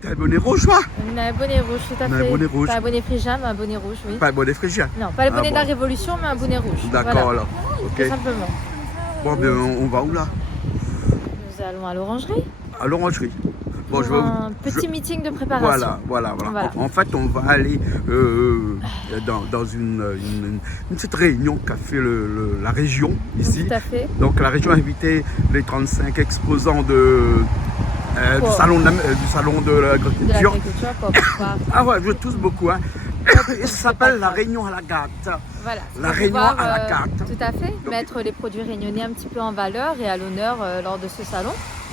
T'as un bonnet rouge, toi? Un bonnet rouge, tout à Un fait. bonnet rouge. Pas un bonnet phrygien, mais un bonnet rouge, oui. Pas un bonnet phrygien? Non, pas le bonnet Ah, de la bon. Révolution, mais un bonnet rouge. D'accord, Voilà, alors. Ok. tout simplement. Bon, ben, on va où, là? Nous allons à l'orangerie À l'orangerie. Bon, pour un petit meeting de préparation. Voilà. Voilà. En fait, on va aller dans une petite réunion qu'a fait la région ici. Tout à fait. Donc, la région a invité les 35 exposants du salon de De l'agriculture. l'agriculture pour pouvoir. Ah ouais, je tousse beaucoup. Hein. Ça s'appelle la réunion à la gâte. Voilà. La Pour réunion pouvoir, à la carte. Tout à fait. Mettre les produits réunionnais un petit peu en valeur et à l'honneur lors de ce salon.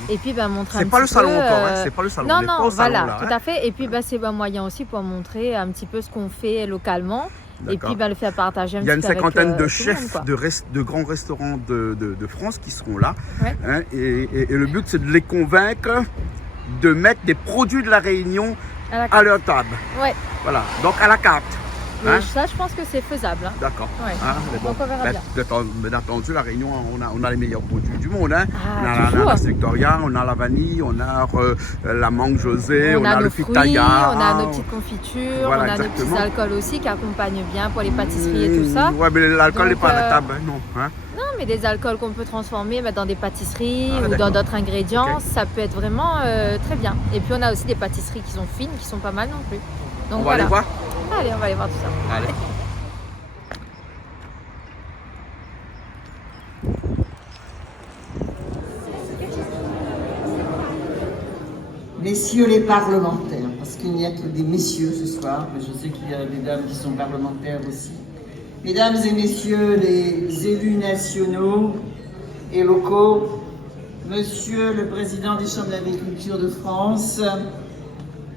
Et puis montrer un C'est pas le petit peu, salon encore, hein. C'est pas le salon. Non, On est pas non, au salon, voilà, là, tout hein. à fait. Et puis c'est un moyen aussi pour montrer un petit peu ce qu'on fait localement. Et puis le faire partager un petit peu. Il y a une cinquantaine de avec, chefs tout le monde, de grands restaurants de France qui seront là. Ouais. Hein, et le but, c'est de les convaincre de mettre des produits de la Réunion à la à carte. leur table. Ouais. Voilà, donc à la carte. Mais Hein? ça, je pense que c'est faisable. Hein. D'accord. Ouais. Hein, mais bon, Donc on verra bien. bien entendu, la Réunion, on a les meilleurs produits du monde. Hein. Ah, on a la Victoria, on a la vanille, on a la mangue José, on a nos le fruits, pitaya. on a nos petites confitures, Voilà, on a exactement. nos petits alcools aussi qui accompagnent bien pour les pâtisseries et tout ça. Ouais, mais l'alcool n'est Donc, pas à la table, hein, non. Hein. Non, mais des alcools qu'on peut transformer dans des pâtisseries Ah, ou d'accord. dans d'autres ingrédients, Ok. ça peut être vraiment très bien. Et puis on a aussi des pâtisseries qui sont fines, qui sont pas mal non plus. Donc On va voilà. aller voir. Allez, on va aller voir tout ça. Allez. Messieurs les parlementaires, parce qu'il n'y a que des messieurs ce soir, mais je sais qu'il y a des dames qui sont parlementaires aussi. Mesdames et messieurs les élus nationaux et locaux, monsieur le président des chambres d'agriculture de France,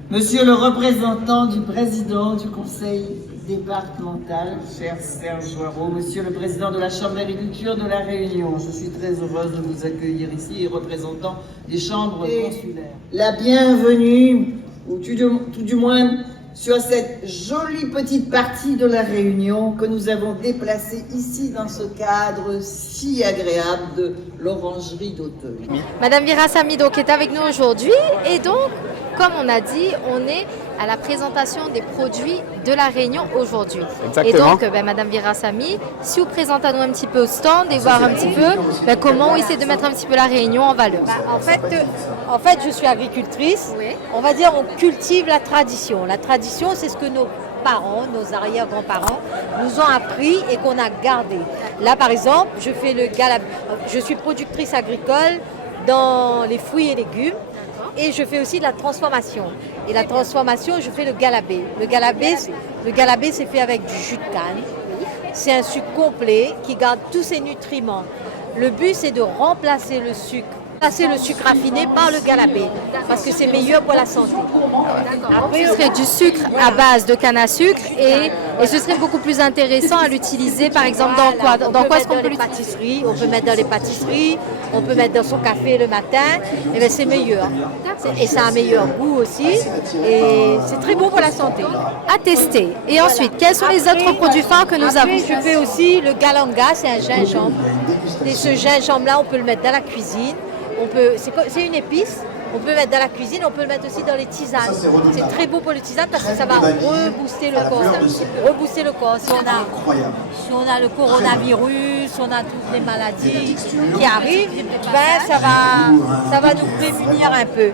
monsieur le représentant du président du conseil départemental, cher Serge Joireau, monsieur le président de la chambre d'agriculture de la Réunion, je suis très heureuse de vous accueillir ici et représentant des chambres consulaires. La bienvenue, ou tout du moins sur cette jolie petite partie de la Réunion que nous avons déplacée ici dans ce cadre si agréable de l'orangerie d'Auteuil. Madame Virasamy donc est avec nous aujourd'hui et donc, comme on a dit, on est à la présentation des produits de la Réunion aujourd'hui. Et donc, Madame Virasamy, si vous présentez à nous un petit peu au stand et voir un petit peu comment on essaie de mettre un petit peu la Réunion en valeur. En fait, je suis agricultrice. Oui. On va dire on cultive la tradition. La tradition, c'est ce que nos parents, nos arrière-grands-parents nous ont appris et qu'on a gardé. Là, par exemple, je suis productrice agricole dans les fruits et légumes. Et je fais aussi de la transformation. Et la transformation, je fais le galabé. Le galabé, c'est fait avec du jus de canne. C'est un sucre complet qui garde tous ses nutriments. Le but, c'est de remplacer le sucre raffiné par le galabé, parce que c'est meilleur pour la santé. Après, ce serait du sucre à base de canne à sucre et ce serait beaucoup plus intéressant à l'utiliser, par exemple, dans quoi est-ce qu'on peut l'utiliser? On peut mettre dans les pâtisseries, on peut mettre dans son café le matin, et bien c'est meilleur. Et ça a un meilleur goût aussi, et c'est très bon pour la santé. À tester. Et ensuite, quels sont les autres produits phares que nous avons? Je fais aussi le galanga, c'est un gingembre. Et ce gingembre-là, on peut le mettre dans la cuisine. C'est une épice, on peut le mettre dans la cuisine, on peut le mettre aussi dans les tisanes. C'est très beau pour les tisanes parce que ça va rebooster le corps. Si on a le coronavirus, on a toutes les maladies qui arrivent, ça va nous prémunir un peu.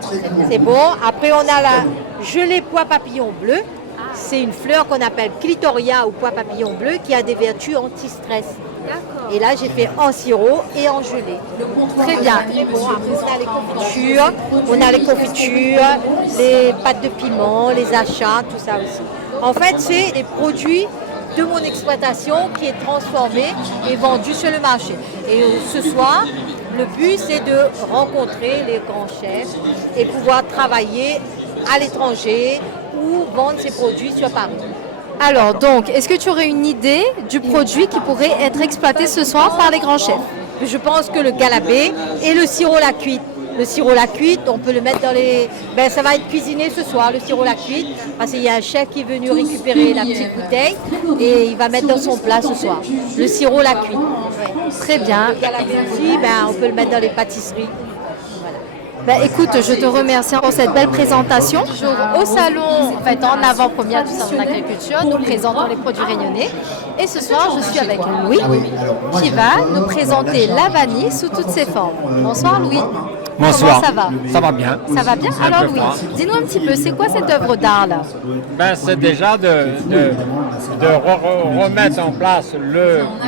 C'est bon. Après, on a la gelée pois papillon bleu. C'est une fleur qu'on appelle clitoria ou pois papillon bleu qui a des vertus anti-stress. Et là, j'ai fait en sirop et en gelée. Très bien. Bon, après, on a les confitures, les pâtes de piment, les achats, tout ça aussi. En fait, c'est les produits de mon exploitation qui est transformé et vendu sur le marché. Et ce soir, le but, c'est de rencontrer les grands chefs et pouvoir travailler à l'étranger ou vendre ces produits sur Paris. Alors, donc, est-ce que tu aurais une idée du produit qui pourrait être exploité ce soir par les grands chefs? Je pense que le galabé et le sirop la cuite. Le sirop la cuite, on peut le mettre dans les... ça va être cuisiné ce soir, le sirop la cuite, parce qu'il y a un chef qui est venu récupérer la petite bouteille et il va mettre dans son plat ce soir. Le sirop la cuite. Très bien. Le galabé aussi, on peut le mettre dans les pâtisseries. Écoute, je te remercie pour cette belle présentation. Au salon, en fait, en avant-première du salon d'agriculture, nous présentons les produits réunionnais. Et ce soir, je suis avec Louis qui va nous présenter la vanille sous toutes ses formes. Bonsoir Louis. Bonsoir. Comment ça va? Ça va bien. Ça va bien? Alors Louis, dis-nous un petit peu, c'est quoi cette œuvre d'art là? C'est déjà de remettre en place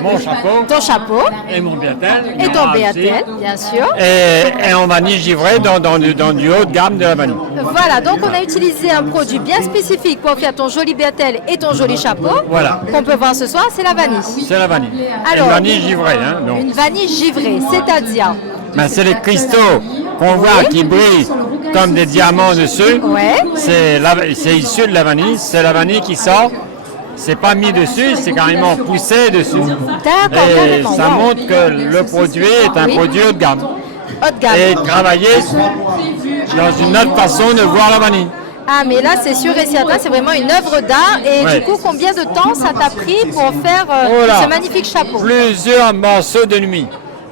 mon chapeau. Ton chapeau. Et mon béatel. Et ton béatel, bien sûr. Et en vanille givrée dans du haut de gamme de la vanille. Voilà, donc on a utilisé un produit bien spécifique pour faire ton joli béatel et ton joli chapeau. Voilà. Qu'on peut voir ce soir, c'est la vanille. C'est la vanille. Alors, une vanille givrée. Hein, donc. Une vanille givrée, c'est-à-dire c'est les cristaux qu'on voit qui brillent comme des diamants dessus. Ouais. C'est issu de la vanille. C'est la vanille qui sort. C'est pas mis dessus, c'est carrément poussé dessus. D'accord, et carrément. ça montre que le produit est un produit haut de gamme. Haut de gamme. Et travailler dans une autre façon de voir la vanille. Ah, mais là, c'est sûr et certain, c'est vraiment une œuvre d'art. Et Ouais. du coup, combien de temps ça t'a pris pour faire Voilà. ce magnifique chapeau? Plusieurs morceaux de nuit.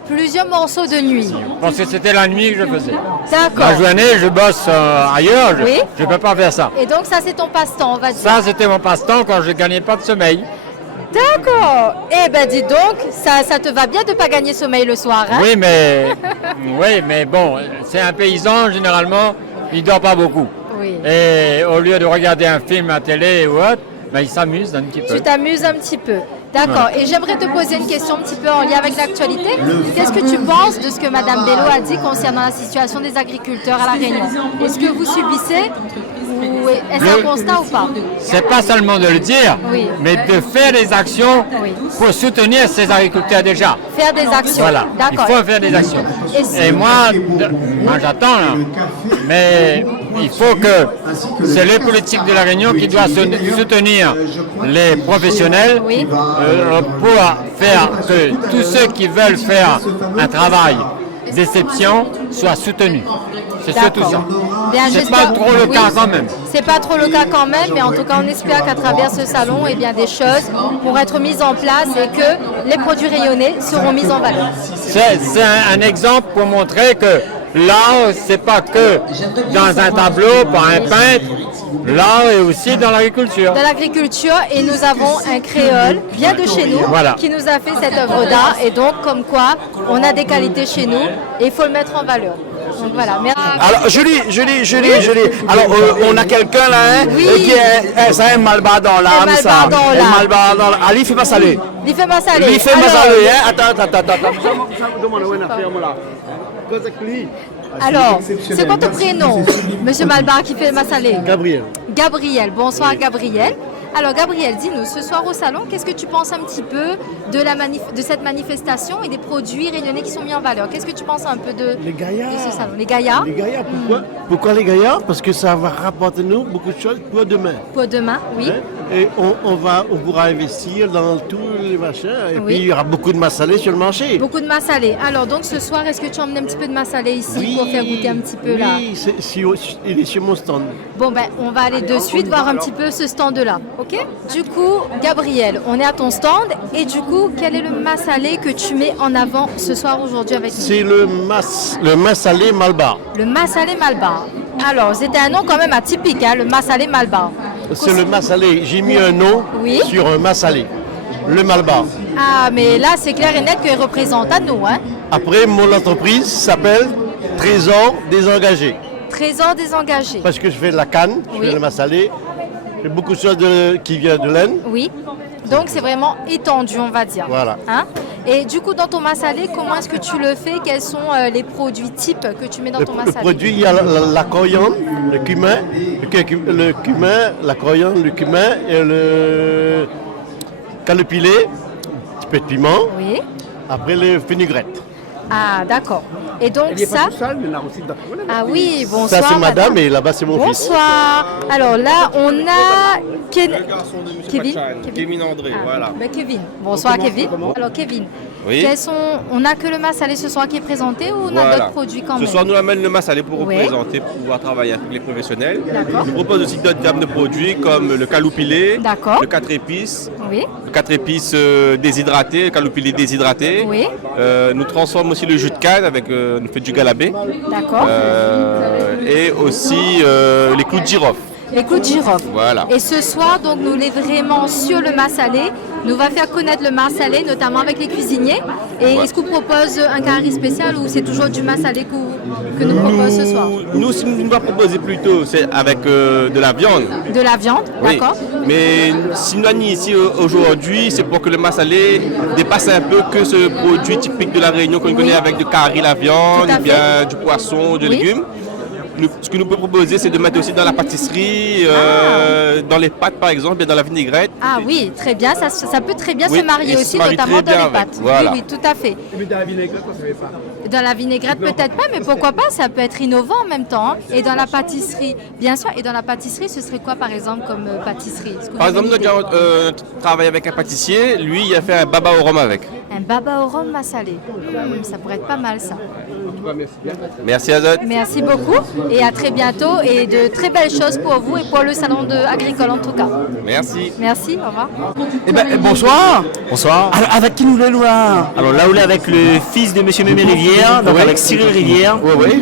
Plusieurs morceaux de nuit. Parce que c'était la nuit que je faisais. D'accord. La journée, je bosse ailleurs, Oui. je ne peux pas faire ça. Et donc, ça, c'est ton passe-temps, on va dire. Ça, c'était mon passe-temps quand je ne gagnais pas de sommeil. D'accord. Eh ben, dis donc, ça te va bien de ne pas gagner sommeil le soir, hein? Oui, mais bon, c'est un paysan, généralement, il ne dort pas beaucoup. Oui. Et au lieu de regarder un film à télé ou autre, il s'amuse un petit peu. Tu t'amuses un petit peu. D'accord. Et j'aimerais te poser une question un petit peu en lien avec l'actualité. Qu'est-ce que tu penses de ce que Madame Bello a dit concernant la situation des agriculteurs à La Réunion? Est-ce que vous subissez ou est-ce un constat ou pas? C'est pas seulement de le dire, Oui. mais de faire des actions Oui. pour soutenir ces agriculteurs déjà. Faire des actions. Voilà, il D'accord. faut faire des actions. Et si- Et moi j'attends là. Mais il faut que c'est les politiques de la Réunion qui doivent soutenir les professionnels Oui. pour faire que tous ceux qui veulent faire un travail d'exception soient soutenus. C'est surtout ça. Bien, C'est j'espère- pas trop le oui. cas quand même. C'est pas trop le cas quand même, mais en tout cas, on espère qu'à travers ce salon, eh bien, des choses pourront être mises en place et que les produits rayonnés seront mis en valeur. C'est un exemple pour montrer que l'art, c'est pas que dans un tableau par un peintre, l'art est aussi dans l'agriculture. De l'agriculture, et nous avons un créole bien de chez nous Voilà. qui nous a fait cette œuvre d'art, et donc comme quoi on a des qualités chez nous et il faut le mettre en valeur. Donc voilà, merci. Alors, Julie. Alors, on a quelqu'un là, hein, Oui. qui est, ça un malbar dans l'âme, malbar ça. dans Un l'âme. malbar dans l'âme. Ali, fais pas saler. Il fait pas saler. Il fait pas Alors- saler, hein. Attends. Alors, c'est quoi ton prénom, Monsieur Malbar qui fait Massalé? Gabriel. Gabriel, bonsoir Gabriel. Alors Gabriel, dis-nous, ce soir au salon, qu'est-ce que tu penses un petit peu de cette manifestation et des produits réunionnais qui sont mis en valeur? Qu'est-ce que tu penses un peu de ce salon? Les gaillards? Les gaillards, pourquoi les gaillards? Parce que ça va rapporter nous beaucoup de choses pour demain. Pour demain, oui. Et on pourra investir dans tous les machins. Et Oui. puis il y aura beaucoup de massalés sur le marché. Beaucoup de massalé. Alors donc ce soir, est-ce que tu emmènes un petit peu de massalé ici pour faire goûter un petit peu là? Oui, il est sur mon stand. Bon ben, on va aller de suite voir un petit peu ce stand-là, ok? Du coup, Gabriel, on est à ton stand et du coup, quel est le massalé que tu mets en avant ce soir aujourd'hui avec nous? C'est le massalé Malbar. Le massalé Malbar. Alors, c'était un nom quand même atypique, hein, le massalé Malbar. C'est le massalé. J'ai mis un nom Oui. sur un massalé. Le Malbar. Ah, mais là, c'est clair et net qu'il représente à nous, hein? Après, mon entreprise s'appelle Trésor Désengagé. Trésor désengagé. Parce que je fais de la canne, je Oui. fais le massalé. Je fais beaucoup de choses qui viennent de laine. Oui. Donc, c'est vraiment étendu, on va dire. Voilà. Hein? Et du coup, dans ton massalé, comment est-ce que tu le fais? Quels sont les produits types que tu mets dans ton Le massalé? produit, il y a la coriandre, le cumin, la coriandre, le cumin et le calopilé, un petit peu de piment, Oui. après le fenugrette. Ah, d'accord. Et donc, ça... Ah oui, bonsoir. Ça, c'est madame et là-bas, c'est mon fils. Bonsoir. Alors là, on a Kevin. Kevin André, Ah, voilà. ben Kevin. Bonsoir Kevin. Alors Kevin, Oui. On n'a que le massalé ce soir qui est présenté ou on a d'autres produits quand même? Ce soir, nous amène le massalé pour vous présenter, pour pouvoir travailler avec les professionnels. D'accord. Nous propose aussi d'autres gammes de produits comme le caloupilé, D'accord. le 4 épices, Oui. le 4 épices déshydraté, le caloupilé déshydraté. Oui. Nous transformons aussi le jus de canne avec nous fait du galabé. D'accord. Et aussi les clous de girofle. Les clous de girofle. Voilà. Et ce soir, donc, nous est vraiment sur le massalé. Nous va faire connaître le massalé, notamment avec les cuisiniers. Et est-ce qu'on propose un curry spécial ou c'est toujours du massalé que nous propose ce soir? Nous, ce qu'on va proposer plutôt, c'est avec de la viande. De la viande, Oui. d'accord. Mais si nous avons ici aujourd'hui, c'est pour que le massalé dépasse un peu que ce produit typique de la Réunion qu'on connaît avec du curry, la viande, ou bien du poisson, des légumes. Ce que nous pouvons proposer, c'est de mettre aussi dans la pâtisserie, dans les pâtes par exemple, bien dans la vinaigrette. Ah oui, très bien, ça peut très bien Oui, se marier et aussi, se marie notamment très dans bien les avec, pâtes. voilà. Oui, oui, tout à fait. Mais dans la vinaigrette, on ne savait pas. Dans la vinaigrette, peut-être pas, mais pourquoi pas, ça peut être innovant en même temps. Hein. Et dans la pâtisserie, bien sûr, et dans la pâtisserie, ce serait quoi par exemple comme pâtisserie? Par exemple, nous avons travaillé avec un pâtissier, lui il a fait un baba au rhum avec. Un baba au rhum massalé. Ça pourrait être pas mal ça. Merci Azot. Merci beaucoup et à très bientôt et de très belles choses pour vous et pour le salon agricole en tout cas. Merci. Merci, au revoir. Eh ben, bonsoir. Bonsoir. Alors, avec qui nous sommes là? Alors là, on est avec le fils de Monsieur Mémé Rivière, donc Oui. avec Cyril Rivière,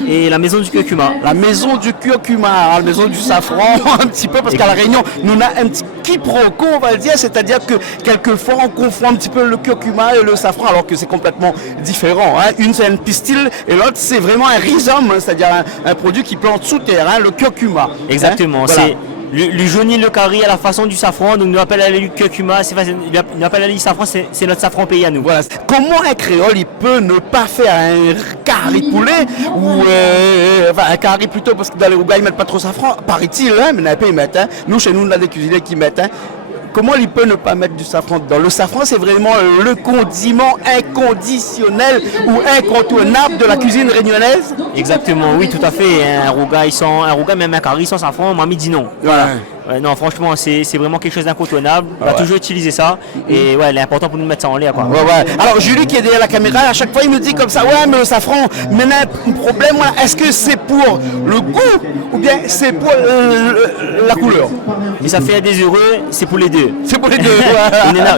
et la maison du curcuma. La maison du curcuma, la maison du safran, un petit peu, parce qu'à La Réunion, nous avons un petit quiproquo, on va le dire, c'est-à-dire que quelquefois on confond un petit peu le curcuma et le safran, alors que c'est complètement différent. Hein. Une c'est un pistil et l'autre c'est vraiment un rhizome, hein, c'est-à-dire un produit qui plante sous terre, hein, le curcuma. Exactement. Hein. Voilà. C'est le jauni, le curry à la façon du safran, donc nous appelle à le curcuma, c'est facile, nous appelle à le safran, c'est notre safran pays à nous. Voilà. Comment un créole il peut ne pas faire un curry poulet ou enfin un curry plutôt parce que dans les rougas ils mettent pas trop safran, paraît-il, hein, mais n'a pas ils mettent. Hein. Nous chez nous on a des cuisiniers qui mettent. Hein. Comment il peut ne pas mettre du safran dedans? Le safran, c'est vraiment le condiment inconditionnel ou incontournable de la cuisine réunionnaise. Exactement, oui, tout à fait. Un rouga, même un curry sans safran, mamie dit non. Voilà. Ouais, non, franchement, c'est vraiment quelque chose d'incontournable. On va toujours utiliser ça. Et ouais, il est important pour nous mettre ça en l'air. Ouais. Alors, Julie qui est derrière la caméra, à chaque fois, il me dit comme ça, ouais, mais le safran, maintenant, un problème, est-ce que c'est pour le goût ou bien c'est pour la couleur? Mais ça fait des heureux, c'est pour les deux. C'est pour les deux.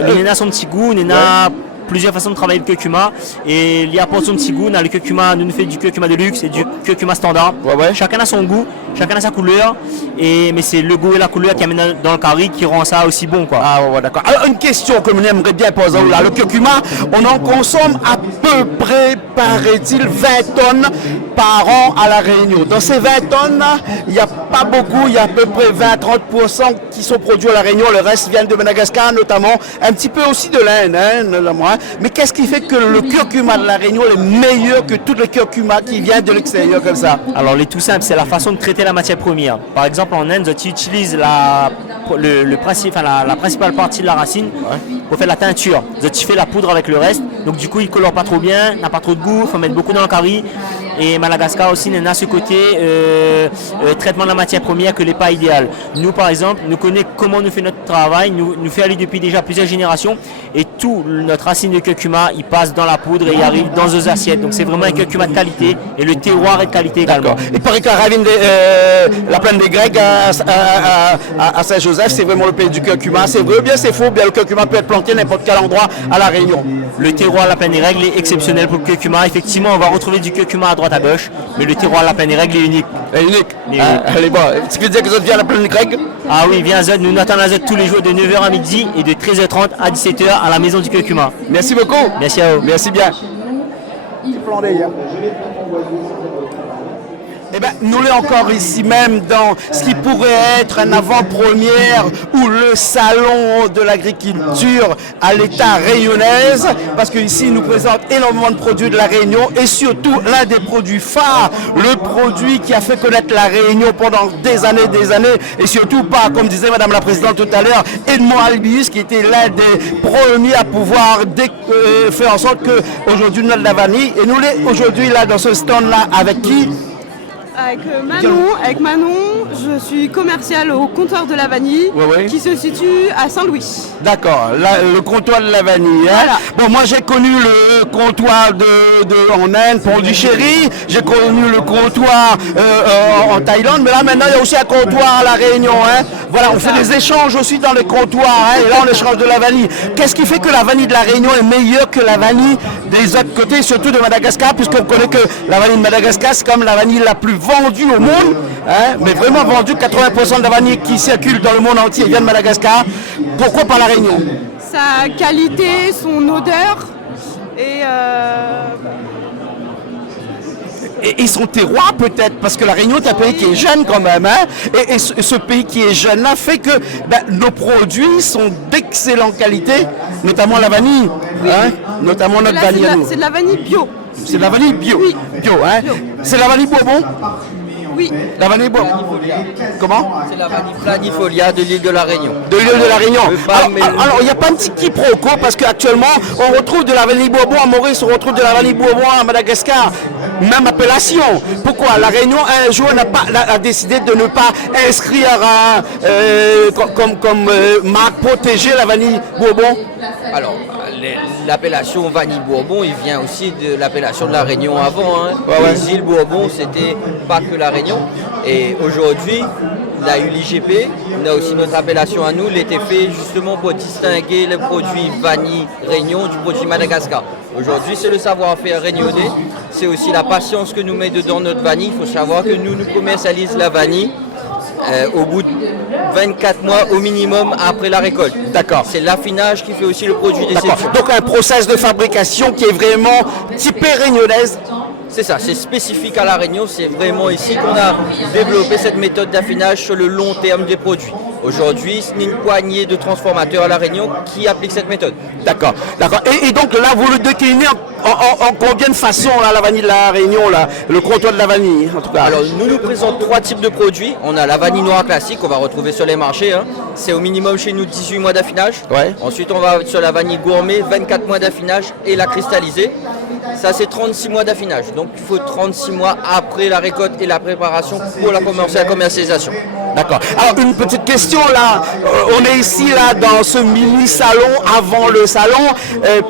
Le Néna a son petit goût, le Néna a plusieurs façons de travailler le curcuma et il y apporte son petit goût. Dans le curcuma, nous fait du curcuma de luxe et du curcuma standard. Chacun a son goût, chacun a sa couleur, mais c'est le goût et la couleur qui amène dans le curry qui rend ça aussi bon. Quoi. Ah ouais, d'accord. Alors une question que nous aimerais bien poser là. Le curcuma, on en consomme à peu près, paraît-il, 20 tonnes par an à La Réunion. Dans ces 20 tonnes, il n'y a pas beaucoup, il y a à peu près 20-30% qui sont produits à La Réunion. Le reste vient de Madagascar notamment, un petit peu aussi de l'Inde, hein, mais qu'est-ce qui fait que le curcuma de La Réunion est meilleur que tous les curcumas qui viennent de l'extérieur comme ça? Alors les tout simple, c'est la façon de traiter la matière première. Par exemple en Inde, tu utilises la principale partie de la racine pour faire la teinture. Tu fais la poudre avec le reste, donc du coup il ne colore pas trop bien, n'a pas trop de goût, il faut mettre beaucoup dans le curry. Et Madagascar aussi a ce côté traitement de la matière première que n'est pas idéal. Nous par exemple, nous connaissons comment nous fait notre travail, nous fait aller depuis déjà plusieurs générations et tout notre racine de curcuma il passe dans la poudre et il arrive dans nos assiettes. Donc c'est vraiment un curcuma de qualité et le terroir est de qualité également. Il paraît qu'à Ravine, la plaine des Grecs à Saint-Joseph, c'est vraiment le pays du curcuma. C'est vrai ou bien c'est faux? Bien le curcuma peut être planté n'importe quel endroit à La Réunion. Le terroir à la plaine des Règles est exceptionnel pour le curcuma. Effectivement, on va retrouver du curcuma à droite à gauche, mais le terroir à la plaine des Règles est unique. Elle est bonne. Ce qui veut dire que ça vient à la plaine des Grecs? Ah oui, viens Zod, nous attendons à Zod tous les jours de 9h à midi et de 13h30 à 17h à la maison du curcuma. Merci beaucoup. Merci à vous. Merci bien. Eh ben, nous sommes encore ici même dans ce qui pourrait être un avant-première ou le salon de l'agriculture à l'État réunionnaise, parce qu'ici nous présente énormément de produits de la Réunion et surtout l'un des produits phares, le produit qui a fait connaître la Réunion pendant des années et surtout pas, comme disait Madame la Présidente tout à l'heure, Edmond Albius qui était l'un des premiers à pouvoir faire en sorte qu'aujourd'hui nous avons de la vanille et nous sommes aujourd'hui là dans ce stand là avec qui? Avec Manon, je suis commerciale au comptoir de la vanille qui se situe à Saint-Louis. D'accord, le comptoir de la vanille. Hein. Voilà. Bon, moi j'ai connu le comptoir en Inde, Pondichéry, j'ai connu le comptoir en Thaïlande, mais là maintenant il y a aussi un comptoir à La Réunion. Hein. Voilà, on fait des échanges aussi dans les comptoirs, hein, et là on échange de la vanille. Qu'est-ce qui fait que la vanille de La Réunion est meilleure que la vanille des autres côtés, surtout de Madagascar, puisqu'on connaît que la vanille de Madagascar c'est comme la vanille la plus vendue au monde, hein, mais vraiment vendue, 80% de la vanille qui circule dans le monde entier vient de Madagascar. Pourquoi pas La Réunion? Sa qualité, son odeur et son terroir peut-être, parce que La Réunion est un pays qui est jeune quand même, hein, et ce pays qui est jeune là fait que nos produits sont d'excellente qualité, notamment la vanille, hein, notamment notre vanille. C'est de la vanille bio. C'est de la vanille bio, oui. Bio, hein. Bio. C'est la vanille Bourbon. Oui. La vanille Bourbon. Comment? C'est la vanille planifolia de l'île de la Réunion. De l'île de la Réunion. Alors, il n'y a pas un petit quiproquo parce qu'actuellement, on retrouve de la vanille Bourbon à Maurice, on retrouve de la vanille Bourbon à Madagascar. Même appellation. Pourquoi? La Réunion, un jour, a décidé de ne pas inscrire comme marque protégée la vanille Bourbon. Alors, l'appellation vanille Bourbon, il vient aussi de l'appellation de la Réunion avant. Hein. Les îles Bourbon, c'était pas que la Réunion. Et aujourd'hui, on a eu l'IGP, on a aussi notre appellation à nous, l'été fait justement pour distinguer le produit vanille Réunion du produit Madagascar. Aujourd'hui, c'est le savoir-faire réunionnais, c'est aussi la patience que nous met dedans notre vanille. Il faut savoir que nous commercialisons la vanille au bout de 24 mois au minimum après la récolte. D'accord. C'est l'affinage qui fait aussi le produit des sélections. Donc un process de fabrication qui est vraiment typé réunionnaise. C'est ça, c'est spécifique à La Réunion, c'est vraiment ici qu'on a développé cette méthode d'affinage sur le long terme des produits. Aujourd'hui, c'est une poignée de transformateurs à La Réunion qui appliquent cette méthode. D'accord, d'accord. Et donc là, vous le déclinez en combien de façons, là, la vanille de La Réunion, là, le comptoir de la vanille, en tout cas? Alors, nous présentons 3 types de produits. On a la vanille noire classique, qu'on va retrouver sur les marchés. Hein. C'est au minimum chez nous 18 mois d'affinage. Ouais. Ensuite, on va sur la vanille gourmet, 24 mois d'affinage et la cristallisée. Ça, c'est 36 mois d'affinage. Donc, il faut 36 mois après la récolte et la préparation pour la commercialisation. D'accord. Alors, une petite question, là. On est ici, là, dans ce mini-salon, avant le salon,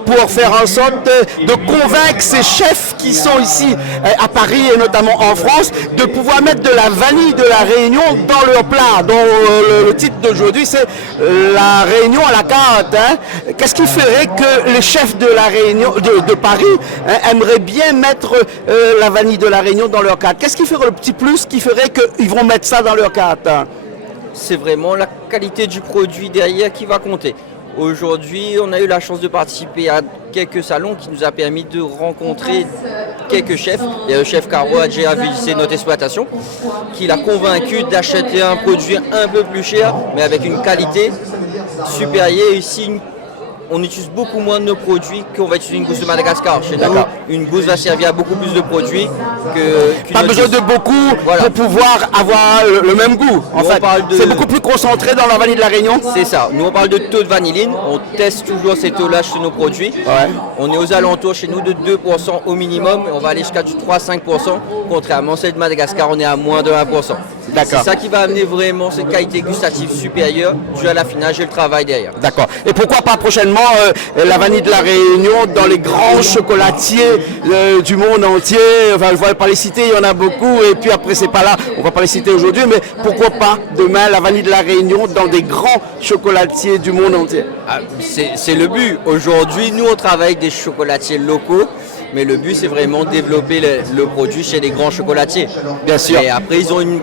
pour faire en sorte de convaincre ces chefs qui sont ici, à Paris et notamment en France, de pouvoir mettre de la vanille de La Réunion dans leur plat. Donc, le titre d'aujourd'hui, c'est La Réunion à la carte. Hein. Qu'est-ce qui ferait que les chefs de La Réunion, de Paris, aimeraient bien mettre la vanille de La Réunion dans leur carte? Qu'est-ce qui ferait le petit plus qui ferait qu'ils vont mettre ça dans leur carte? C'est vraiment la qualité du produit derrière qui va compter. Aujourd'hui, on a eu la chance de participer à quelques salons qui nous a permis de rencontrer quelques chefs. Et le chef Caro a déjà visité notre exploitation, qui l'a convaincu d'acheter un produit un peu plus cher, mais avec une qualité supérieure. Ici, on utilise beaucoup moins de nos produits qu'on va utiliser une gousse de Madagascar. Chez nous, une gousse va servir à beaucoup plus de produits que... Pas besoin de beaucoup pour pouvoir avoir le même goût. En fait, c'est beaucoup plus concentré dans la vanille de La Réunion. C'est ça. Nous, on parle de taux de vanilline. On teste toujours ces taux-là sur nos produits. Ouais. On est aux alentours chez nous de 2% au minimum. On va aller jusqu'à du 3-5%. Contrairement à celle de Madagascar, on est à moins de 1%. C'est ça qui va amener vraiment cette qualité gustative supérieure due à l'affinage et le travail derrière. D'accord. Et pourquoi pas prochainement la vanille de La Réunion dans les grands chocolatiers du monde entier? Enfin, je ne vais pas les citer, il y en a beaucoup. Et puis après, c'est pas là, on ne va pas les citer aujourd'hui. Mais pourquoi pas demain la vanille de La Réunion dans des grands chocolatiers du monde entier? C'est le but. Aujourd'hui, nous, on travaille avec des chocolatiers locaux. Mais le but, c'est vraiment de développer le produit chez les grands chocolatiers. Bien sûr. Et après, ils ont une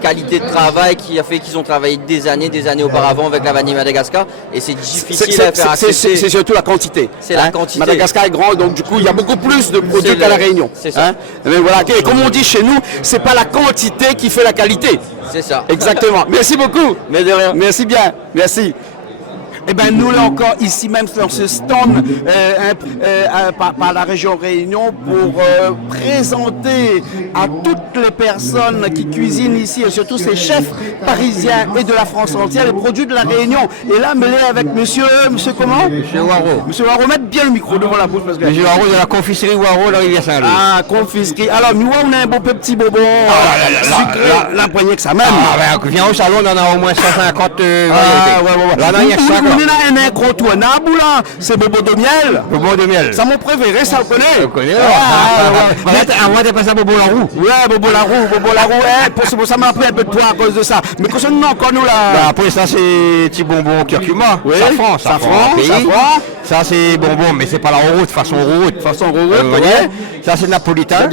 qualité de travail qui a fait qu'ils ont travaillé des années auparavant avec la vanille Madagascar. Et c'est difficile à faire accepter. C'est surtout la quantité. C'est la quantité. Madagascar est grand, donc du coup, il y a beaucoup plus de produits qu'à La Réunion. C'est ça. Mais voilà, et comme on dit chez nous, c'est pas la quantité qui fait la qualité. C'est ça. Exactement. Merci beaucoup. Mais de rien. Merci bien. Merci. Eh bien, nous là encore, ici même, dans ce stand par la région Réunion, pour présenter à toutes les personnes qui cuisinent ici, et surtout ces chefs parisiens et de la France entière, les produits de la Réunion. Et là, mêlé avec monsieur comment? Monsieur Waro. Monsieur Waro, mettez bien le micro devant la bouche. Parce que... Monsieur Waro de la confiserie Waro, la rivière Saint-Louis. Ah, confiserie. Alors, nous, on a un beau petit bonbon sucré, la poignée que ça même. Ah, ben, viens au salon, on en a au moins 150 variétés. Là, il y a ça. On a un incontournable, là. C'est bobo de miel. Bobo de miel. C'est mon préféré, ça, on connaît. On connaît, moi, t'es passé à Bobo la roue. Ouais, Bobo la roue. Pour ça m'a pris un peu de poids à cause de ça. Mais qu'est-ce qu'on a encore, nous, là? Après, ça, c'est petit bonbon curcuma. Oui. Safran. Ça, c'est bonbon, mais c'est pas la route, façon route. Vous voyez? Ça, c'est napolitain.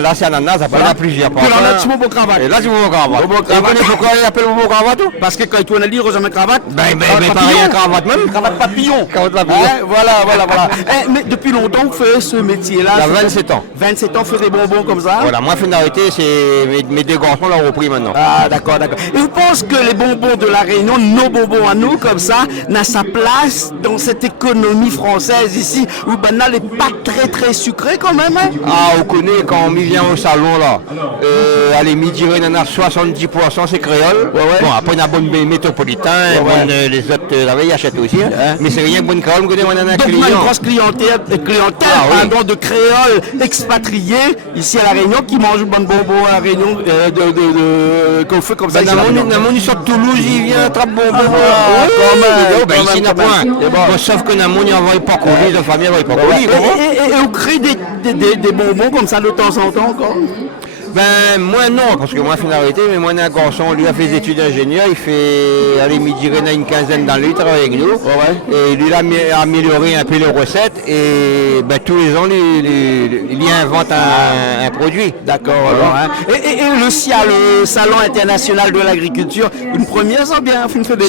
Là, c'est ananas, après, il y en a plusieurs. Puis là, on a petit bobo cravate. Et là, c'est bobo cravate. Vous connaissez pourquoi il appelle bobo cravate? Parce que quand il tourne à lire, jamais cravate. Ben, pareil, un cravate même. Cravate papillon. Voilà. Mais depuis longtemps, vous faites ce métier-là. Il y a 27 ans. 27 ans, fait des bonbons comme ça. Voilà, moi, fin d'arrêter, c'est mes deux garçons l'ont repris maintenant. Ah, d'accord. Et vous pensez que les bonbons de la Réunion, nos bonbons à nous, comme ça, n'a sa place dans cette économie française ici, où banal n'est pas très sucré quand même, hein? Ah, on connaît quand on vient au salon là. Allez, midi, il y en a 70%, c'est créole. Bon, après, on a bonne métropolitain, les autres, là, ils achètent aussi. Mais c'est rien que bonne créole, on connaît, on en a un client. Donc, on a une grosse clientèle de créoles expatriés ici à la Réunion qui mangent bonne bonbons à la Réunion qu'on fait comme ça. Dans mon histoire de Toulouse, il vient attraper bonbons. Ici, il n'y a point. Sauf que dans mon histoire, on ne va pas courir, de famille, on ne va pas courir. Et on crée des bonbons comme ça de temps en temps encore? Ben, moi non, parce que moi, fin d'arrêter, mais moi, un garçon, lui a fait des études d'ingénieur, il fait, allez, midi, il a une quinzaine dans le litre avec nous. Et lui, il a amélioré un peu les recettes, et ben, tous les ans, il y invente un produit. D'accord. Et le SIA, le Salon international de l'agriculture, une première, ça bien, une fait des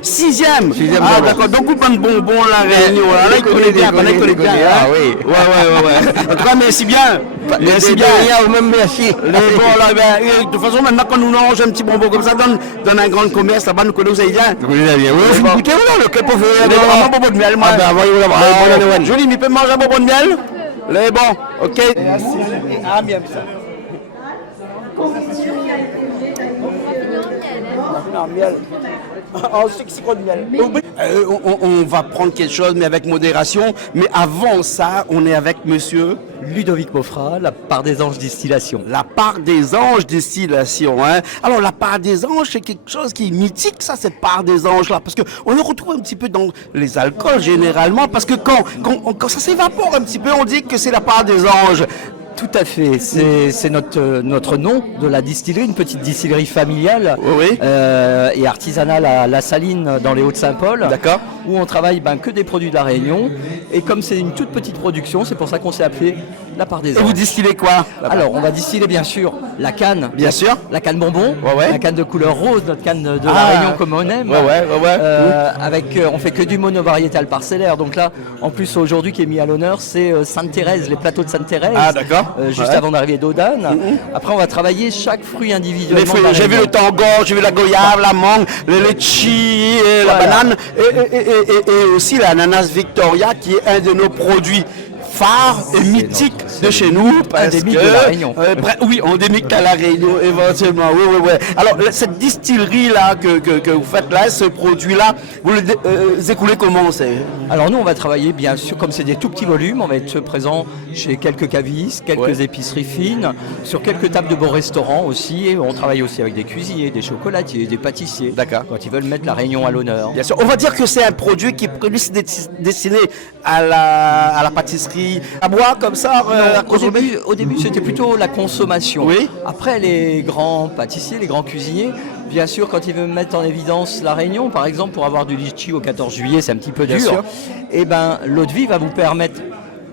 Sixième. Ah, d'accord. Donc, vous prenez bonbons, la Réunion. Là, il connaît bien. Ah oui. Ouais. En tout cas, merci bien. Merci bien. Merci. De toute façon, maintenant, quand nous mangeons un petit bonbon comme ça, dans un grand commerce, là-bas, nous connaissons bien. Vous goûtez ou non? Quel pour faire un bonbon de miel, moi. Ah, ben, voyez-vous là-bas. Joli, mais peut manger un bonbon de miel? Les bons, ok. Ah, bien ça. On va prendre quelque chose, mais avec modération. Mais avant ça, on est avec monsieur Ludovic Mauffra, la part des anges distillation. La part des anges distillation, hein. Alors, la part des anges, c'est quelque chose qui est mythique, ça, cette part des anges-là. Parce qu'on le retrouve un petit peu dans les alcools, généralement. Parce que quand ça s'évapore un petit peu, on dit que c'est la part des anges. Tout à fait, c'est notre nom de la distillerie, une petite distillerie familiale et artisanale à La Saline dans les Hauts-de-Saint-Paul, où on travaille que des produits de la Réunion. Et comme c'est une toute petite production, c'est pour ça qu'on s'est appelé la part des anges. Et vous distillez quoi? Alors, on va distiller bien sûr la canne, la canne bonbon, la canne de couleur rose, notre canne de la Réunion comme on aime. On fait que du monovariétal parcellaire. Donc là, en plus aujourd'hui qui est mis à l'honneur, c'est Sainte-Thérèse, les plateaux de Sainte-Thérèse. Ah d'accord. Juste avant d'arriver d'Odane. Après, on va travailler chaque fruit individuellement. J'ai vu le tango, j'ai vu la goyave, la mangue, le litchi, la banane et aussi l'ananas Victoria qui est un de nos produits phare et mythique de chez nous. Endémique de la Réunion. Oui, endémique à la Réunion, éventuellement. Oui. Alors, cette distillerie-là que vous faites là, ce produit-là, vous le écoulez comment c'est? Alors, nous, on va travailler, bien sûr, comme c'est des tout petits volumes, on va être présent chez quelques cavistes, quelques épiceries fines, sur quelques tables de beaux restaurants aussi. Et on travaille aussi avec des cuisiniers, des chocolatiers, des pâtissiers. D'accord. Quand ils veulent mettre la Réunion à l'honneur. Bien sûr. On va dire que c'est un produit qui est destiné à la pâtisserie, à boire comme ça. Au début, c'était plutôt la consommation. Oui. Après, les grands pâtissiers, les grands cuisiniers, bien sûr, quand ils veulent mettre en évidence la Réunion, par exemple, pour avoir du litchi au 14 juillet, c'est un petit peu dur. Et l'eau de vie va vous permettre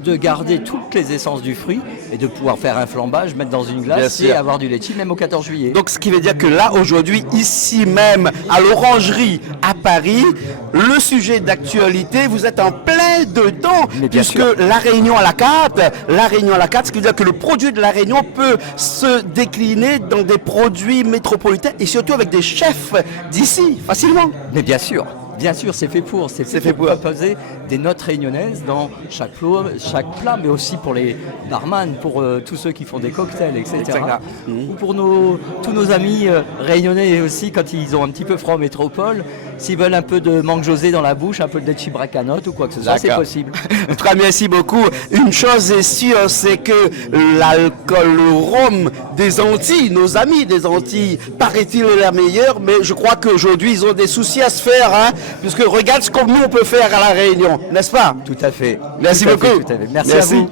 de garder toutes les essences du fruit et de pouvoir faire un flambage, mettre dans une glace et avoir du litchi même au 14 juillet. Donc ce qui veut dire que là aujourd'hui, ici même à l'Orangerie à Paris, le sujet d'actualité, vous êtes en plein dedans puisque la Réunion à la carte, ce qui veut dire que le produit de la Réunion peut se décliner dans des produits métropolitains et surtout avec des chefs d'ici facilement. Mais bien sûr. Bien sûr, c'est fait pour. C'est fait pour proposer des notes réunionnaises dans chaque plat, mais aussi pour les barman, pour tous ceux qui font des cocktails, etc. Ou pour tous nos amis réunionnais aussi, quand ils ont un petit peu froid en métropole, s'ils veulent un peu de mangue José dans la bouche, un peu de chibracanote ou quoi que ce soit, c'est possible. En tout cas, merci beaucoup. Une chose est sûre, c'est que l'alcool, le rhum des Antilles, nos amis des Antilles, paraît-il est la meilleure, mais je crois qu'aujourd'hui, ils ont des soucis à se faire, hein, puisque regarde ce que nous, on peut faire à La Réunion, n'est-ce pas? Tout à fait. Merci beaucoup. Merci à vous.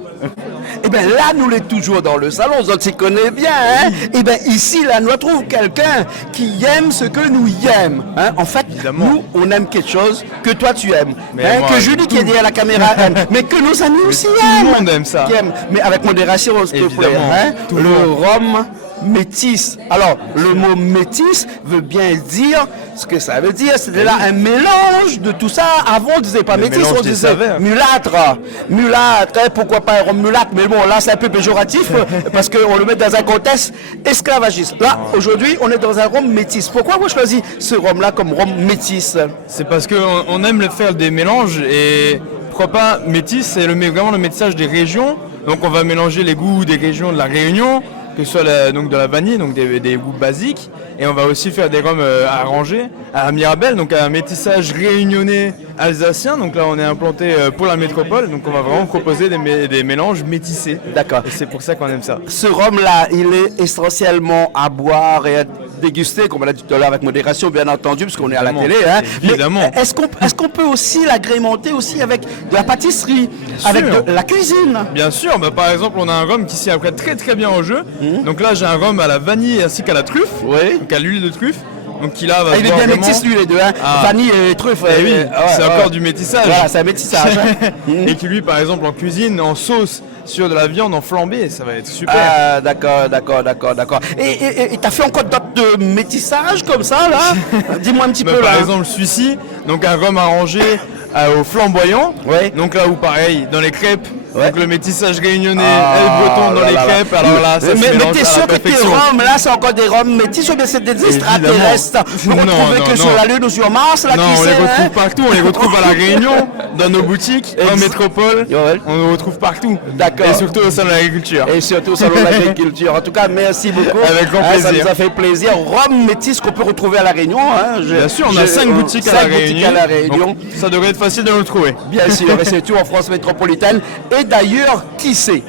Eh bien là, nous sommes toujours dans le salon, on s'y connaît bien. Hein? Eh bien ici, là, nous trouvons quelqu'un qui aime ce que nous aimons. Hein? En fait, nous, on aime quelque chose que toi tu aimes. Hein? Que Julie qui est derrière la caméra aime. Mais que nos amis aussi aiment. Tout le monde aime ça. Mais avec modération, s'il te plaît. Hein? Le rhum métis. Alors, le mot métis veut bien dire ce que ça veut dire. C'était là un mélange de tout ça. Avant, on ne disait pas métis, on disait mulâtre. Mulâtre, hein, pourquoi pas un rhum mulâtre? Mais bon, là, c'est un peu péjoratif parce qu'on le met dans un contexte esclavagiste. Là, aujourd'hui, on est dans un rhum métis. Pourquoi vous choisissez ce rhum-là comme rhum métis? C'est parce qu'on aime faire des mélanges et pourquoi pas métis, c'est vraiment le métissage des régions. Donc, on va mélanger les goûts des régions de la Réunion, que ce soit donc de la vanille, donc des goûts basiques, et on va aussi faire des rhums arrangés à Mirabel, donc un métissage réunionnais alsacien. Donc là, on est implanté pour la métropole, donc on va vraiment proposer des mélanges métissés. D'accord. Et c'est pour ça qu'on aime ça. Ce rhum-là, il est essentiellement à boire et à déguster, comme on l'a dit tout à l'heure, avec modération, bien entendu, parce qu'on est à la télé. Hein. Évidemment. Est-ce qu'on peut aussi l'agrémenter aussi avec de la pâtisserie, avec de la cuisine? Bien sûr. Bah, par exemple, on a un rhum qui s'y apprête très très bien au jeu. Donc là, j'ai un rhum à la vanille ainsi qu'à la truffe, donc à l'huile de truffe. Donc qui là va il est bien métis lui les deux, hein. Vanille et truffe. Oui, c'est encore du métissage. Voilà, c'est un métissage. Et qui lui, par exemple, en cuisine, en sauce, sur de la viande en flambée, ça va être super. Ah, d'accord. Et t'as fait encore d'autres métissages comme ça, là? Dis-moi un petit peu, là. Par exemple, celui-ci, donc un rhum arrangé au flamboyant. Donc là où, pareil, dans les crêpes, donc le métissage réunionnais et le breton dans les crêpes. Alors là, ça mais t'es sûr que tes rhums, là, c'est encore des rhums métis ou bien c'est des extraterrestres? Vous retrouvez que sur la Lune ou sur Mars, là, non, on les retrouve partout. On les retrouve à La Réunion, dans nos boutiques, en métropole. On les retrouve partout. D'accord. Et surtout au salon de l'agriculture. Et surtout au salon de l'agriculture. En tout cas, merci beaucoup. Avec grand plaisir. Ça nous a fait plaisir. Rhum métis qu'on peut retrouver à La Réunion. Hein. Bien sûr, on a 5 boutiques à La Réunion. Ça devrait être facile de nous trouver. Bien sûr, et c'est tout en France métropolitaine. Et d'ailleurs, qui sait,